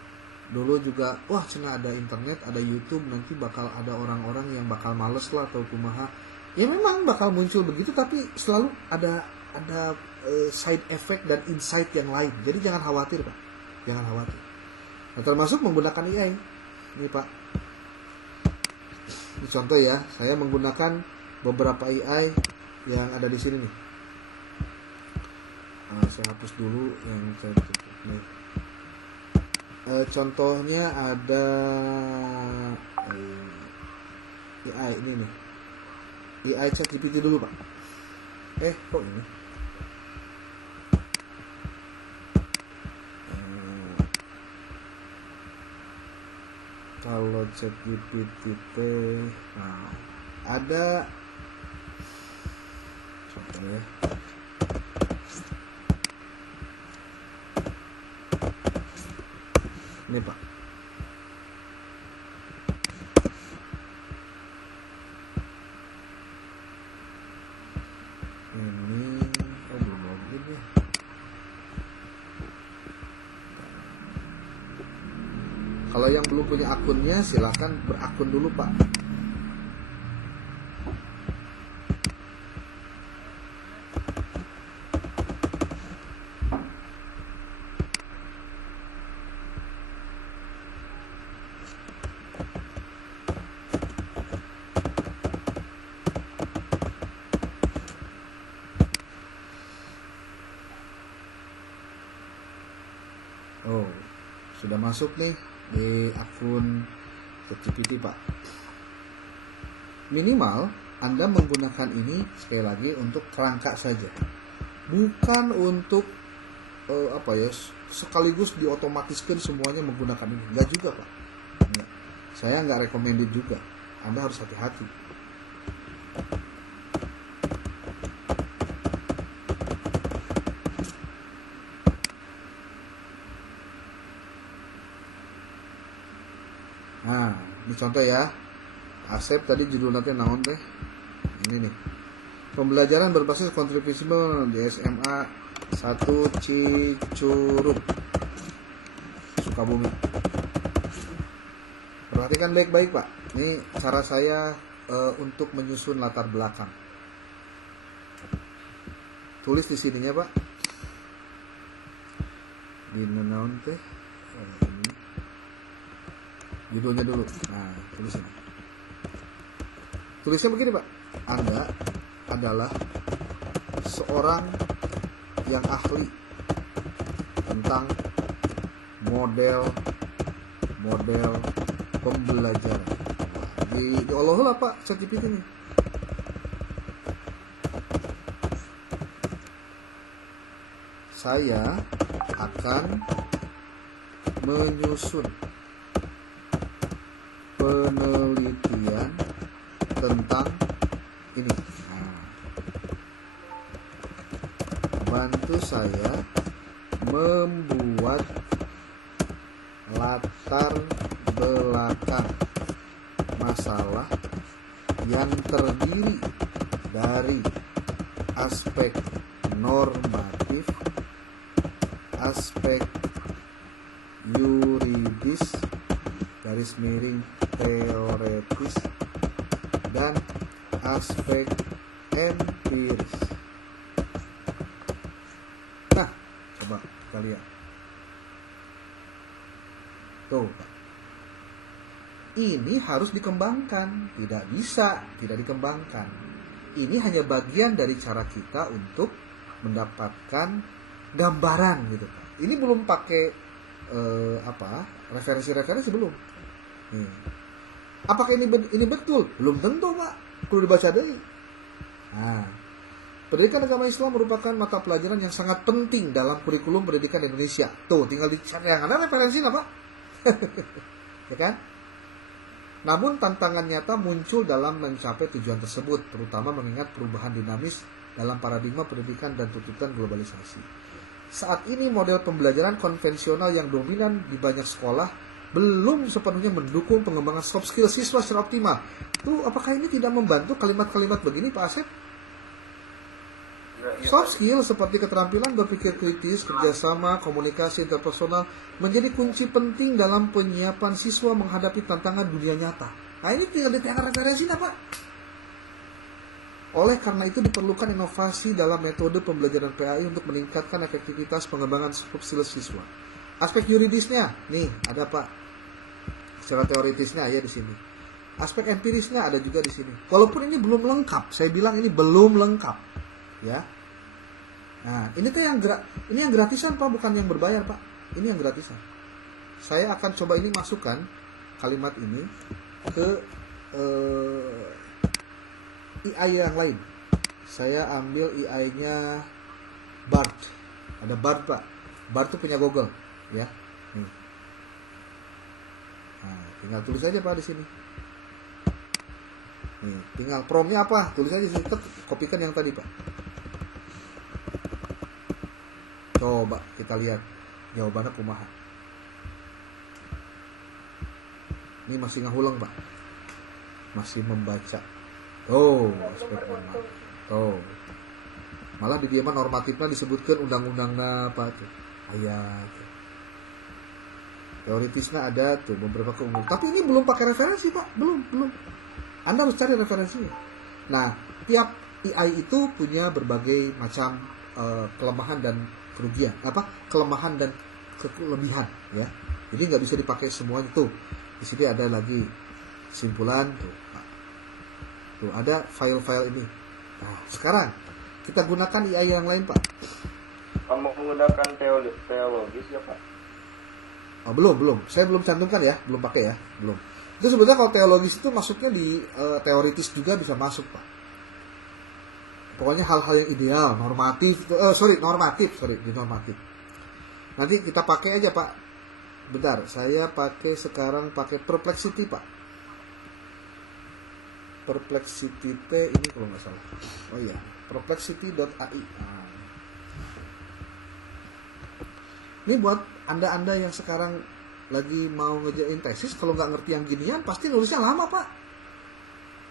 Dulu juga wah cenah ada internet, ada YouTube, nanti bakal ada orang-orang yang bakal males lah atau kumaha ya, memang bakal muncul begitu, tapi selalu ada side effect dan insight yang lain. Jadi jangan khawatir Pak, jangan khawatir. Nah, termasuk menggunakan AI ini Pak. Ini contoh ya, saya menggunakan beberapa AI yang ada di sini nih. Saya hapus dulu yang saya tutup nih. Contohnya ada AI ini nih. AI ChatGPT dulu Pak. Kok ini? Kalau ChatGPT nah, ada contoh ya. Ini Pak. Ini belum login ya. Kalau yang belum punya akunnya silahkan berakun dulu Pak. Oh, sudah masuk nih di akun ChatGPT Pak. Minimal Anda menggunakan ini sekali lagi untuk kerangka saja, bukan untuk sekaligus diotomatiskan semuanya menggunakan ini. Enggak juga Pak. Enggak. Saya nggak recommended juga. Anda harus hati-hati. Nah, ini contoh ya. Asep tadi judul nanti naon teh. Ini nih. Pembelajaran berbasis konstruktivisme di SMA 1 Cicurug, Sukabumi. Perhatikan baik-baik Pak. Ini cara saya untuk menyusun latar belakang. Tulis di sininya Pak. Di naon teh. Ini. Judulnya dulu. Nah, tulis ini. Tulisnya begini Pak. Anda adalah seorang yang ahli tentang model pembelajaran. Diolah lah Pak ChatGPT ini. Saya akan menyusun penelitian tentang ini. Bantu saya membuat latar belakang masalah yang terdiri dari aspek normatif, aspek yuridis, garis miring teoretis dan aspek empiris. Nah, coba kita lihat. Tuh, ini harus dikembangkan. Tidak bisa tidak dikembangkan. Ini hanya bagian dari cara kita untuk mendapatkan gambaran gitu Pak. Ini belum pakai referensi-referensi belum. Nih. Apakah ini betul? Belum tentu Pak. Perlu dibaca dulu. Nah, pendidikan agama Islam merupakan mata pelajaran yang sangat penting dalam kurikulum pendidikan Indonesia. Tuh, tinggal dicari yang ada referensinya Pak. Ya kan? Namun tantangan nyata muncul dalam mencapai tujuan tersebut, terutama mengingat perubahan dinamis dalam paradigma pendidikan dan tuntutan globalisasi. Saat ini model pembelajaran konvensional yang dominan di banyak sekolah belum sepenuhnya mendukung pengembangan soft skill siswa secara optimal. Tuh, apakah ini tidak membantu kalimat-kalimat begini Pak Asep? Soft skill seperti keterampilan berpikir kritis, kerjasama, komunikasi interpersonal menjadi kunci penting dalam penyiapan siswa menghadapi tantangan dunia nyata. Nah, ini tinggal ditengah referensi Pak. Oleh karena itu diperlukan inovasi dalam metode pembelajaran PAI untuk meningkatkan efektivitas pengembangan soft skill siswa. Aspek yuridisnya, nih ada Pak. Secara teoritisnya ya di sini. Aspek empirisnya ada juga di sini. Walaupun ini belum lengkap, saya bilang ini belum lengkap, ya. Nah, ini yang gratisan Pak, bukan yang berbayar Pak. Ini yang gratisan. Saya akan coba ini masukkan kalimat ini ke AI yang lain. Saya ambil AI-nya Bard. Ada Bard Pak. Bard itu punya Google, ya. Nih. Nah, tinggal tulis aja Pak di sini. Nih, tinggal prompt-nya apa? Tulis aja sini, kopikan yang tadi Pak. Coba kita lihat jawabannya kumaha. Ini masih ngahulang Pak. Masih membaca. Oh, aspek normatif. Oh. Malah di diaman normatifnya disebutkan undang-undangnya Pak tuh. Ayat. Teoritisnya ada tuh beberapa keunggulan. Tapi ini belum pakai referensi Pak, belum. Anda harus cari referensinya. Nah, tiap AI itu punya berbagai macam kelemahan dan kerugian, kelemahan dan kelebihan, ya. Jadi nggak bisa dipakai semua itu. Di sini ada lagi kesimpulan tuh, Pak. Tuh ada file-file ini. Nah, sekarang kita gunakan AI yang lain Pak. Menggunakan teologis ya Pak? Oh, belum. Saya belum cantumkan ya, belum pakai ya, belum. Itu sebetulnya kalau teologis itu masuknya di teoritis juga bisa masuk Pak. Pokoknya hal-hal yang ideal, normatif. Di normatif. Nanti kita pakai aja Pak. Bentar, saya sekarang pakai Perplexity Pak. Perplexity T ini kalau nggak salah. Oh iya, perplexity.ai. Nah. Ini buat anda yang sekarang lagi mau ngerjain tesis, kalau nggak ngerti yang ginian pasti nulisnya lama Pak.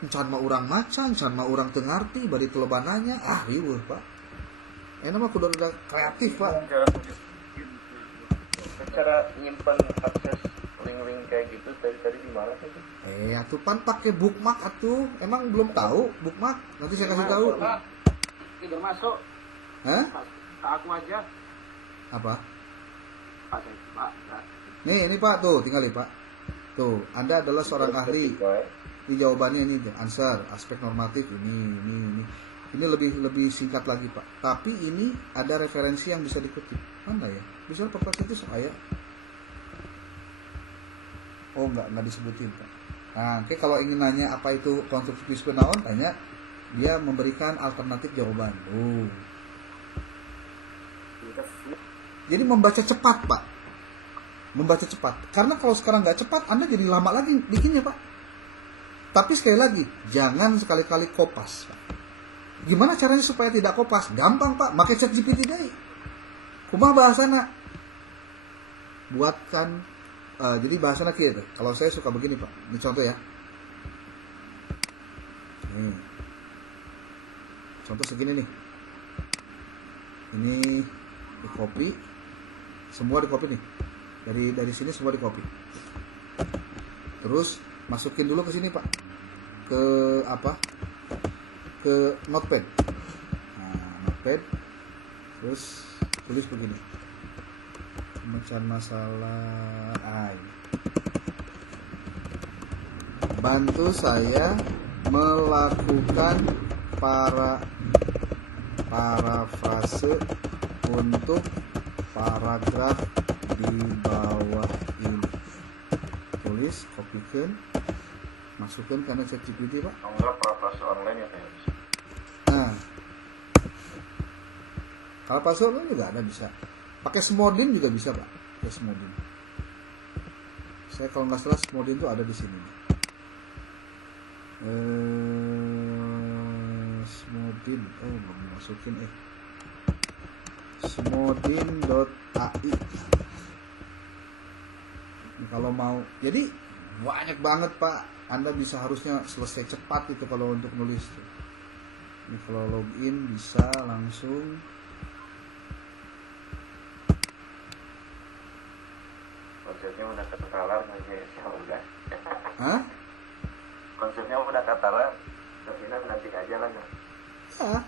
Encan mah urang macan, encan mah urang teu ngarti, bari telebananya, riweuh Pak. Enak mah kudu udah kreatif Pak. Cara nyimpan akses link-link kayak gitu tadi di mana sih? Atuh pan pakai bookmark atuh. Emang belum tahu bookmark? Nanti saya kasih tahu. Tidur masuk. Hah? Ke aku aja. Apa? Pak. Nih, ini Pak tuh, tinggal Pak. Tuh, Anda adalah seorang ahli. Di jawabannya ini answer, aspek normatif ini. Ini lebih singkat lagi Pak. Tapi ini ada referensi yang bisa dikutip. Mana ya? Bisa Perplexity itu saya. Oh enggak disebutin Pak. Nah, kalau ingin nanya apa itu konstruktivisme naon, tanya dia memberikan alternatif jawaban. Oh. Jadi membaca cepat Pak. Membaca cepat. Karena kalau sekarang nggak cepat, Anda jadi lama lagi bikinnya Pak. Tapi sekali lagi, jangan sekali-kali kopas Pak. Gimana caranya supaya tidak kopas? Gampang Pak, pakai ChatGPT deh. Kumaha bahasana? Buatkan jadi bahasana gitu. Kalau saya suka begini Pak. Ini contoh ya. Contoh segini nih. Ini di copy. Semua di copy nih. Dari sini semua di copy. Terus Masukin dulu ke sini Pak, ke apa, ke notepad. Nah, notepad, terus tulis begini, pemecahan masalah. Bantu saya melakukan parafrase untuk paragraf di bawah ini. Tulis, kopikan, masukkan karena ChatGPT Pak. Enggak, parafrase online ya kayak bisa. Nah, kalau parafrase online juga ada, bisa. Pakai Smodin juga bisa Pak. Pakai Smodin. Saya kalau nggak salah Smodin itu ada di sini. Smodin, belum masukin smodin.ai. Kalau mau, jadi banyak banget Pak. Anda bisa harusnya selesai cepat itu kalau untuk nulis. Ini kalau login bisa langsung. Konsepnya udah ketalar nggak sih? Ya udah. Hah? Konsepnya udah kataran, tapi nanti aja lah. Ya,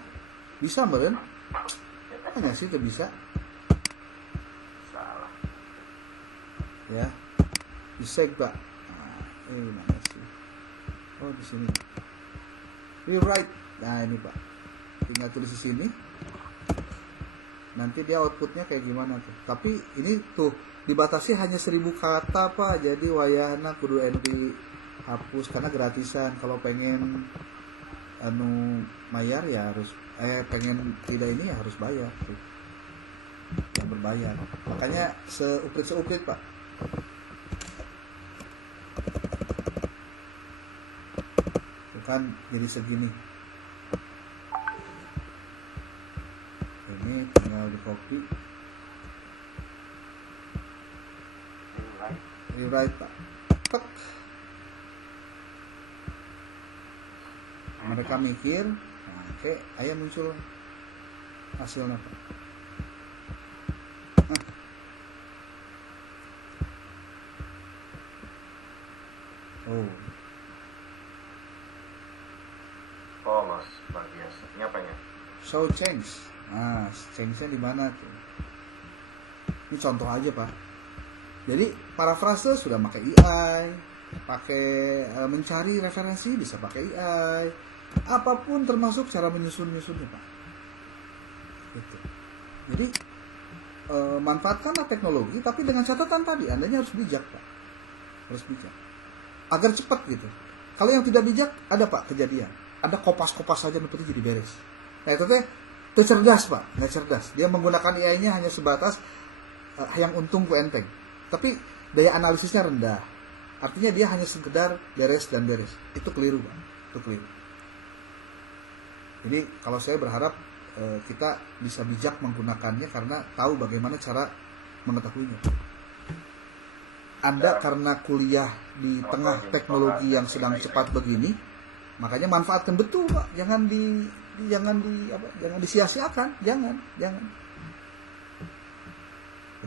bisa meren. Nggak sih, itu bisa. Salah. Ya, bisa Pak. Nah, mana sih? Oh, di sini. Rewrite. Nah, ini Pak. Tinggal tulis di sini. Nanti dia outputnya kayak gimana tuh. Tapi ini tuh dibatasi hanya 1000 kata Pak. Jadi wayahna kudu hapus karena gratisan. Kalau pengen bayar ya harus pengen tidak ini ya harus bayar tuh. Yang berbayar. Makanya seuprit Pak. Tuh kan jadi segini. Ini tinggal di copy. Rewrite Pak. Pek. Mereka mikir, nah, oke, ayo muncul hasilnya Pak. Oh mas, luar biasa. Ini apanya? Show change. Nah, change-nya di mana tuh? Ini contoh aja Pak. Jadi parafrase sudah pakai AI, pakai mencari referensi bisa pakai AI. Apapun termasuk cara menyusunnya Pak. Gitu. Jadi manfaatkanlah teknologi, tapi dengan catatan tadi, Andanya harus bijak Pak. Harus bijak. Agar cepat gitu. Kalau yang tidak bijak, ada Pak kejadian. Ada kopas-kopas saja nanti jadi beres. Nah itu teh cerdas Pak, nggak cerdas. Dia menggunakan AI-nya hanya sebatas yang untung ku enteng. Tapi daya analisisnya rendah. Artinya dia hanya sekedar beres dan beres. Itu keliru Pak. Itu keliru. Jadi kalau saya berharap kita bisa bijak menggunakannya karena tahu bagaimana cara mengetahuinya. Anda karena kuliah di tengah teknologi yang sedang cepat begini, makanya manfaatkan betul Pak. Jangan disia-siakan, jangan.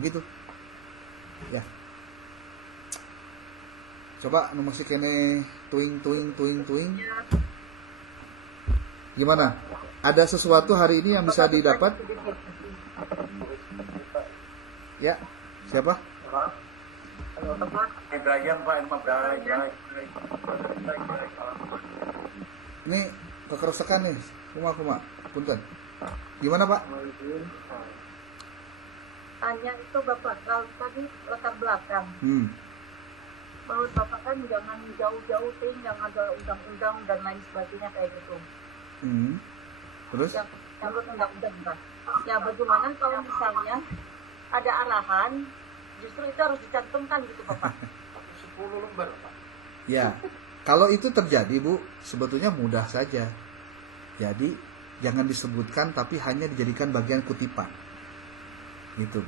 Begitu. Ya. Coba masih kene tuing. Gimana? Ada sesuatu hari ini yang bisa didapat? Ya. Siapa? Brian Pak, Brian. Ini kekeresakan nih. Kuma. Punten. Gimana Pak? Tanya itu Bapak, kalau tadi latar belakang. Menurut Bapak kan jangan jauh-jauh yang ada undang-undang dan lain sebagainya kayak gitu. Terus? Yang undang-undang Pak. Ya bagaimana kalau misalnya ada arahan, justru itu harus dicantumkan gitu Bapak. 10 lembar Pak. Ya, kalau itu terjadi Bu, sebetulnya mudah saja. Jadi jangan disebutkan tapi hanya dijadikan bagian kutipan. Gitu.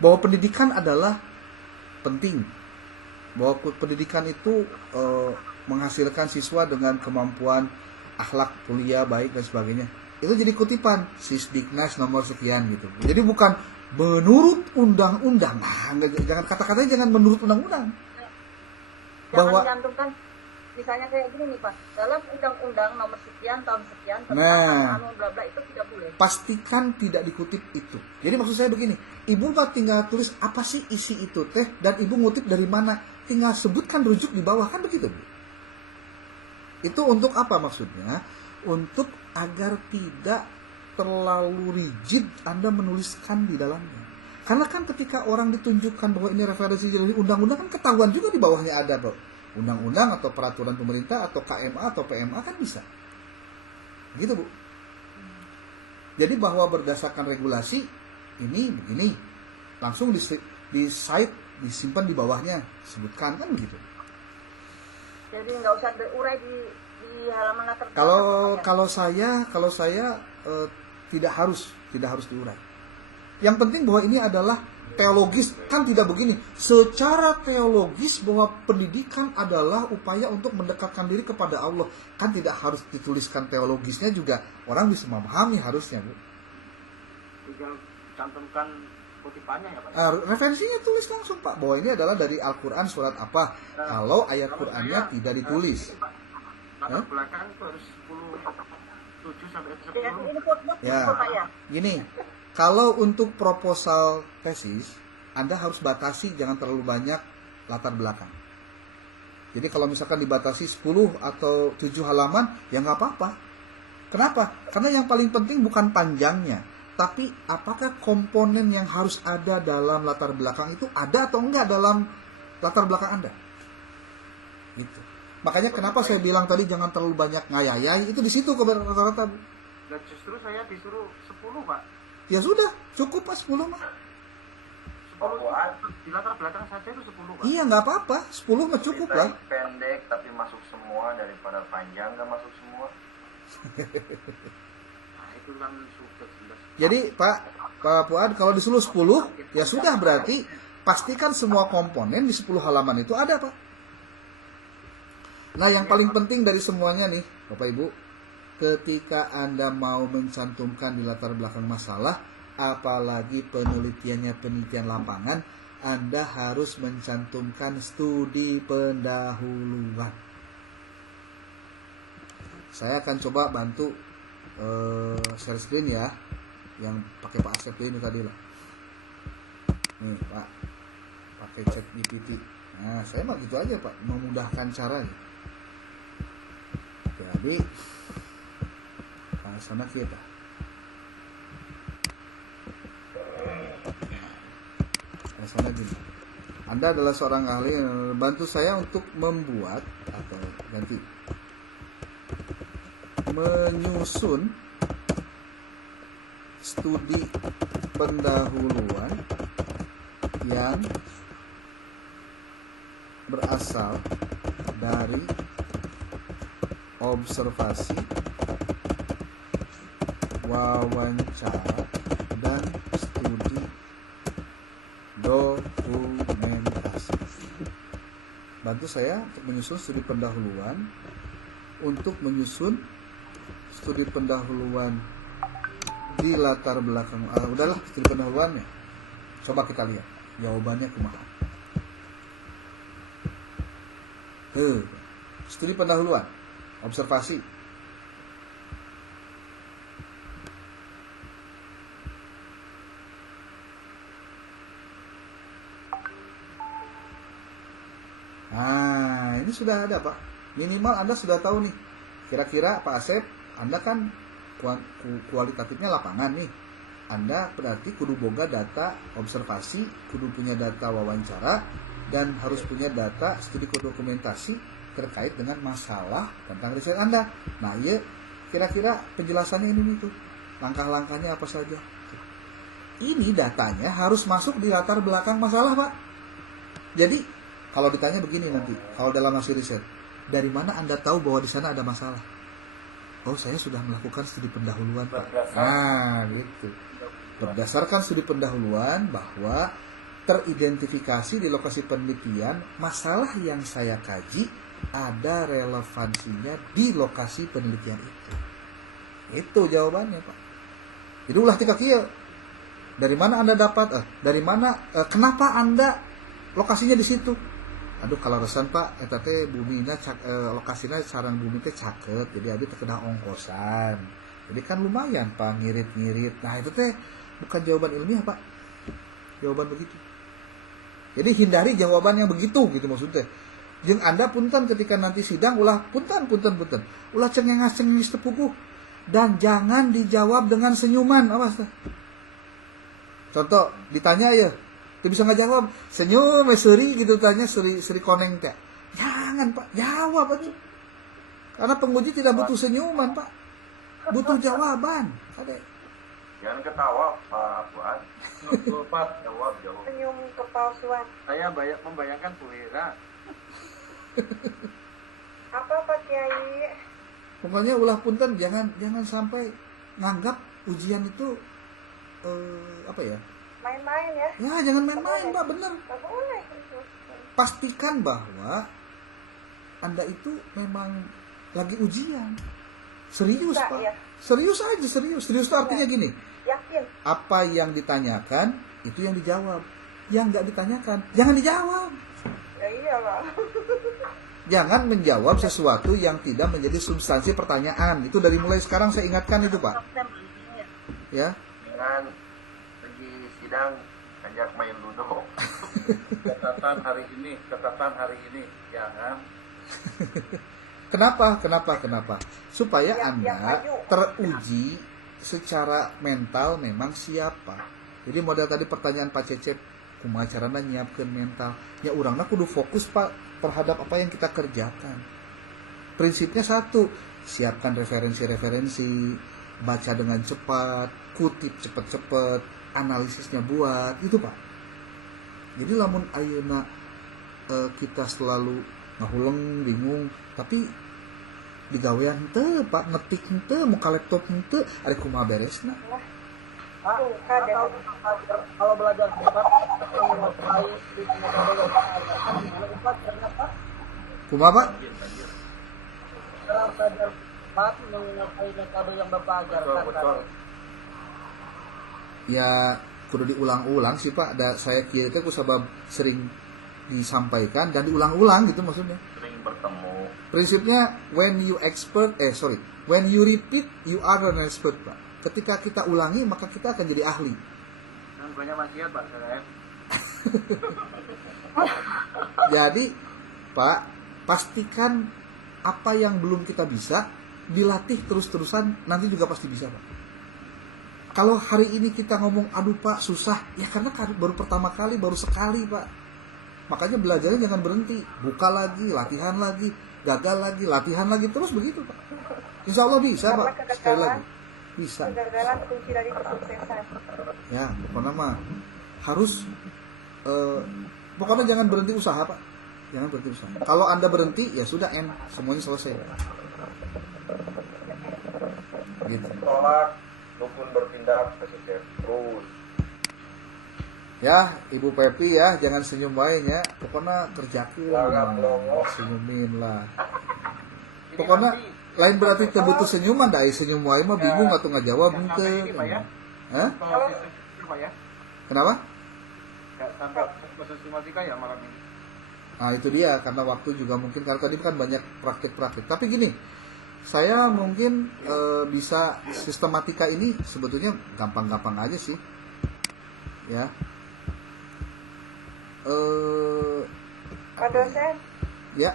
Bahwa pendidikan adalah penting. Bahwa pendidikan itu menghasilkan siswa dengan kemampuan akhlak kuliah baik dan sebagainya. Itu jadi kutipan Sisdiknas nomor sekian gitu. Jadi bukan menurut undang-undang. Nah, jangan kata-katanya jangan menurut undang-undang. bahwa cantumkan misalnya kayak gini nih Pak, dalam undang-undang nomor sekian tahun sekian tentang Nah. anu bla bla itu tidak boleh. pastikan tidak dikutip itu. Jadi maksud saya begini, ibu mah tinggal tulis apa sih isi itu teh, dan ibu ngutip dari mana, tinggal sebutkan rujuk di bawah, kan begitu Bu. Itu untuk apa maksudnya? Untuk agar tidak terlalu rigid Anda menuliskan di dalamnya. Karena kan ketika orang ditunjukkan bahwa ini referensi dari undang-undang, kan ketahuan juga di bawahnya ada undang-undang atau peraturan pemerintah atau KMA atau PMA, kan bisa. Gitu Bu. Jadi bahwa berdasarkan regulasi ini begini, langsung di site disimpan di bawahnya, sebutkan, kan begitu. Jadi nggak usah berurai di halaman latar belakang. Kalau saya tidak harus diurai. Yang penting bahwa ini adalah teologis, kan tidak begini. Secara teologis bahwa pendidikan adalah upaya untuk mendekatkan diri kepada Allah, kan tidak harus dituliskan teologisnya juga, orang bisa memahami harusnya Bu. Tinggal cantumkan kutipannya ya Pak. Referensinya tulis langsung Pak, bahwa ini adalah dari Al-Quran surat apa. Kalau ayat Qurannya tidak ditulis. Latar belakang itu harus 7 sampai 10. Ya, ini footnote Ya. Pak ya. Gini, kalau untuk proposal tesis, Anda harus batasi jangan terlalu banyak latar belakang. Jadi kalau misalkan dibatasi 10 atau 7 halaman, ya nggak apa-apa. Kenapa? Karena yang paling penting bukan panjangnya, tapi apakah komponen yang harus ada dalam latar belakang itu ada atau enggak dalam latar belakang Anda. Gitu. Makanya kenapa saya bilang tadi jangan terlalu banyak ngayayai, itu di situ rata-rata. Dan justru saya disuruh 10 Pak. Ya sudah, cukup Pak 10 mah. 10 di latar belakang saja itu 10 Pak. Iya, nggak apa-apa, 10 mah cukup lah. Pendek tapi masuk semua daripada panjang nggak masuk semua. Nah, itu kan sudah jelas. Jadi Pak Fuad, kalau disuruh 10, ya sudah, berarti pastikan semua komponen di 10 halaman itu ada Pak. Nah, yang paling penting dari semuanya nih Bapak Ibu, ketika Anda mau mencantumkan di latar belakang masalah, apalagi penelitian lapangan, Anda harus mencantumkan studi pendahuluan. Saya akan coba bantu share screen ya, yang pakai Pak Asep ini tadi lah. Nih Pak, pakai chat GPT. Nah, saya mah gitu aja Pak, memudahkan caranya. Jadi sana kita. Sana gini. Anda adalah seorang ahli, bantu saya untuk membuat atau ganti menyusun studi pendahuluan yang berasal dari observasi, wawancara, dan studi dokumentasi. Bantu saya untuk menyusun studi pendahuluan, di latar belakang. Udahlah, studi pendahuluannya. Coba kita lihat jawabannya kumaha. Studi pendahuluan, observasi. Nah, ini sudah ada Pak. Minimal Anda sudah tahu nih. Kira-kira Pak Asep, Anda kan kualitatifnya lapangan nih. Anda berarti kudu boga data observasi, kudu punya data wawancara, dan harus punya data studi dokumentasi terkait dengan masalah tentang riset Anda. Nah, iya, kira-kira penjelasannya ini nih tuh. Langkah-langkahnya apa saja. Ini datanya harus masuk di latar belakang masalah, Pak. Jadi, kalau ditanya begini nanti, kalau dalam hasil riset, dari mana Anda tahu bahwa di sana ada masalah? Oh, saya sudah melakukan studi pendahuluan, Pak. Nah, gitu. Berdasarkan studi pendahuluan bahwa teridentifikasi di lokasi penelitian masalah yang saya kaji ada relevansinya di lokasi penelitian itu. Itu jawabannya, Pak. Jadi ulah tika kieu. Dari mana Anda dapat? Dari mana? Kenapa Anda lokasinya di situ? aduh kalau resan Pak eta teh bumina lokasina sareng bumi teh caket jadi abi terkena ongkosan. Jadi kan lumayan Pak ngirit-ngirit. Nah itu teh bukan jawaban ilmiah Pak. Jawaban begitu. Jadi hindari jawaban yang begitu gitu maksudnya. Jeung Anda punten ketika nanti sidang ulah punten. Ulah cengengas-cengengis tepuguh dan jangan dijawab dengan senyuman. Awas. Contoh ditanya ya, dia bisa nggak jawab, senyum, seri gitu tanya seri koneng teh. Jangan Pak, jawab aja. Karena penguji tidak butuh senyuman Pak, butuh jawaban. Ada. Jangan ketawa Pak Fuad. Pak, jawab. Senyum kepalsuan. Saya membayangkan Bu Ira. Apa Pak Kiai? Pokoknya ulah punten jangan sampai nganggap ujian itu apa ya? Main-main ya? Ya jangan main-main Pak, bener. Nggak boleh. Pastikan bahwa Anda itu memang lagi ujian. Serius Enggak, Pak. ya? Serius aja, serius. Serius itu artinya gini. Yakin? Apa yang ditanyakan itu yang dijawab. Yang nggak ditanyakan jangan dijawab. Ya iyalah. Jangan menjawab sesuatu yang tidak menjadi substansi pertanyaan. Itu dari mulai sekarang saya ingatkan itu Pak. Ya. Jangan lagi sidang ajak main ludo. Catatan hari ini, jangan. Kenapa? Supaya Yang Anda maju. teruji secara mental memang siapa. Jadi model tadi pertanyaan Pak Cecep, kumaha carana nyiapkeun mental? Ya urangna kudu fokus Pak terhadap apa yang kita kerjakan. Prinsipnya satu, siapkan referensi-referensi, baca dengan cepat, kutip cepet-cepet, analisisnya buat, itu Pak. Jadi lamun ayeuna kita selalu ngahuleng, bingung, tapi digawean teu Pak, ngetik teu, muka laptop teu, ari kumaha beresna. Kalau belajar cepat, kalau baik di metode yang diajarkan, gimana Ustaz? Ternyata Kumaha Pak? cara belajar cepat menguasai metode yang Bapak ajarkan. Betul. Ya kudu diulang-ulang sih Pak. Saya kira itu sabab sering disampaikan dan diulang-ulang gitu maksudnya. Sering bertemu. Prinsipnya when you repeat you are an expert Pak. Ketika kita ulangi maka kita akan jadi ahli. Dan banyak maksiat Pak saya. Jadi Pak, pastikan apa yang belum kita bisa dilatih terus-terusan, nanti juga pasti bisa Pak. Kalau hari ini kita ngomong aduh Pak susah, ya karena baru pertama kali, baru sekali Pak. Makanya belajarnya jangan berhenti, buka lagi, latihan lagi, gagal lagi, latihan lagi, terus begitu Pak. Insya Allah bisa Pak, sekali lagi bisa. Kegagalan kunci dari kesuksesan. Ya pokoknya mah harus pokoknya jangan berhenti usaha Pak, jangan berhenti usaha. Kalau Anda berhenti ya sudah semuanya selesai gitu. Tolak dukun bertindak ke terus. Ya Ibu Pepi ya jangan senyum wae nya, pokoknya kerjakeun senyumin lah. Pokoknya lain berarti teu butuh senyuman da senyum wae mah bingung atuh ngajawab henteu. Hah? Kenapa? Enggak sampai proses matematika ya malam ini. Nah itu dia, karena waktu juga mungkin, karena tadi kan banyak praktik-praktik. Tapi gini, saya mungkin bisa sistematika ini sebetulnya gampang-gampang aja sih. Ya. Pak dosen, Ya,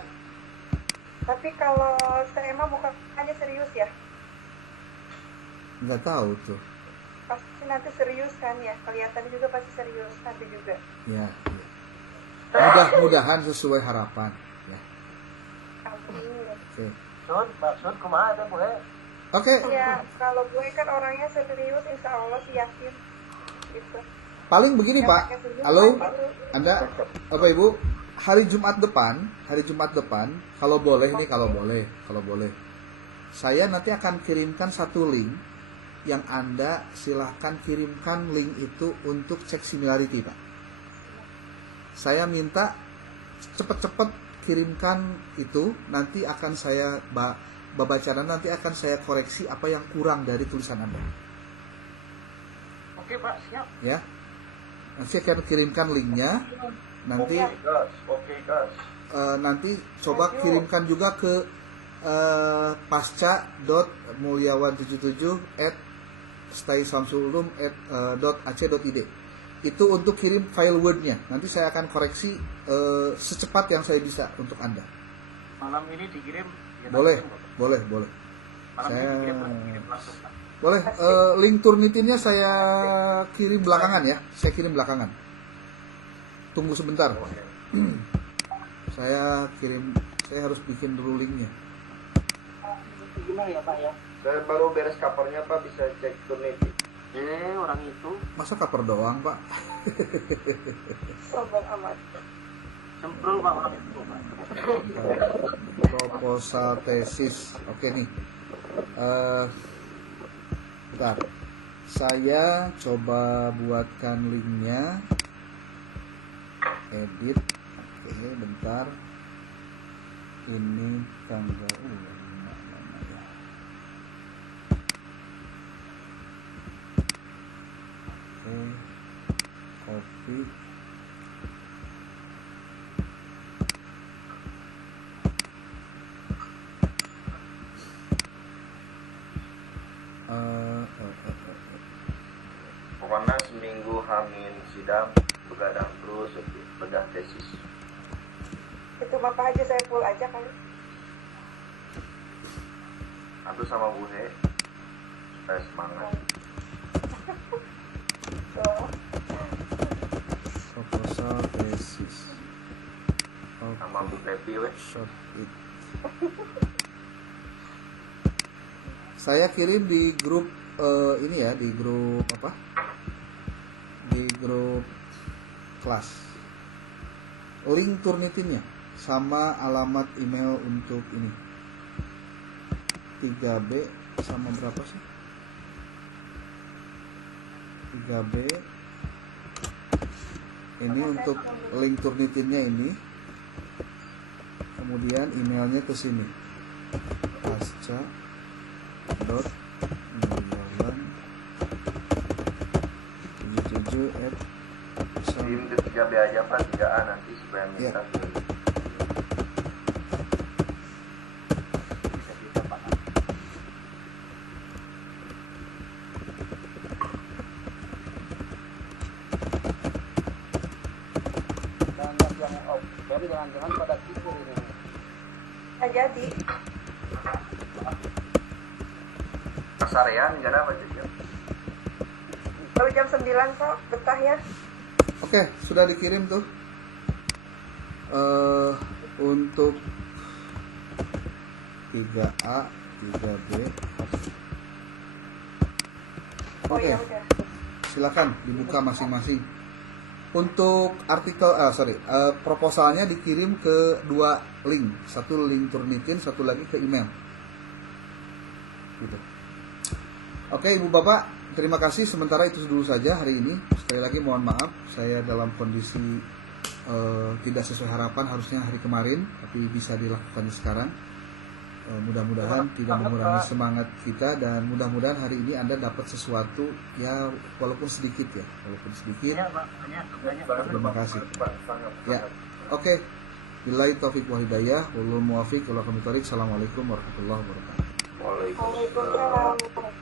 tapi kalau saya mah bukan hanya serius ya? nggak tahu tuh. Pasti nanti serius kan ya? Kelihatannya juga pasti serius nanti juga. Ya, ya. Mudah-mudahan sesuai harapan. Ya. Amin. Oke. Maksud kumaha ada boleh? Oke. Ya, kalau gue kan orangnya serius, insya Allah sih yakin. Gitu. Paling begini Ya, Pak. pakai senyum Halo, gitu. Anda, Bapak Ibu, hari Jumat depan, kalau boleh nih, kalau boleh, saya nanti akan kirimkan satu link yang Anda silahkan kirimkan link itu untuk cek similarity Pak. Saya minta cepet-cepet kirimkan itu, nanti akan saya bacakan, nanti akan saya koreksi apa yang kurang dari tulisan Anda. Oke Pak, siap. Ya. Nanti saya akan kirimkan linknya. Nanti Oke, Gas. nanti coba kirimkan juga ke pasca.mulyawan77@staysamsululum@ac.id. Itu untuk kirim file Word-nya. Nanti saya akan koreksi secepat yang saya bisa untuk Anda. Malam ini dikirim. Ya, Boleh. Malam Saya ini dikirim langsung. Pak. boleh. Link Turnitinnya saya kirim belakangan ya. Saya kirim belakangan. Tunggu sebentar. Saya harus bikin dulu linknya. Gimana ya Pak ya? Saya baru beres covernya Pak, bisa cek Turnitin. Orang itu Masa cover doang, Pak? Sombong amat. semprul Pak orang itu Pak. Proposal tesis. Oke nih. Bentar. Saya coba buatkan linknya. Edit. Oke, bentar. Ini tanggal mana ya? Oke. Copy. Pokoknya seminggu hamin sidang begadang terus bedah tesis. Itu Bapak aja saya full aja kali. Aku sama Bu He supaya semangat. Oh. Proposal tesis. Sama Bu Pepi weh. Short it. Saya kirim di grup ini ya, di grup apa? Di grup kelas. Link Turnitinnya sama alamat email untuk ini. 3B sama berapa sih? 3B. Ini untuk link Turnitinnya ini. Kemudian emailnya ke sini. Pasca dot mulyawan 77 Kirim ke 3B aja Pak, 3A nanti supaya minta Ya. Bisa Pak. Baru jangan-jangan pada tidur ini. Nggak jadi. Pasarean nggak ada apa aja. Baru jam 9 kok, betah ya. Oke, sudah dikirim tuh. Untuk 3A, 3B. Oh Oke, ya udah. silakan dibuka masing-masing. Untuk artikel, proposalnya dikirim ke 2 link. Satu link Turnitin, satu lagi ke email. Gitu. Oke, Ibu Bapak, terima kasih. Sementara itu dulu saja hari ini. Sekali lagi mohon maaf, saya dalam kondisi tidak sesuai harapan harusnya hari kemarin, tapi bisa dilakukan sekarang. Mudah-mudahan tidak mengurangi semangat kita, dan mudah-mudahan hari ini Anda dapat sesuatu ya, walaupun sedikit ya, walaupun sedikit. Ya, Pak, banyak. Terima kasih. Sangat. Ya, oke. Billahi taufiq wal hidayah, wallahu muwaffiq, wallahu muwaffiq. Assalamualaikum warahmatullahi wabarakatuh. Waalaikumsalam. Waalaikumsalam.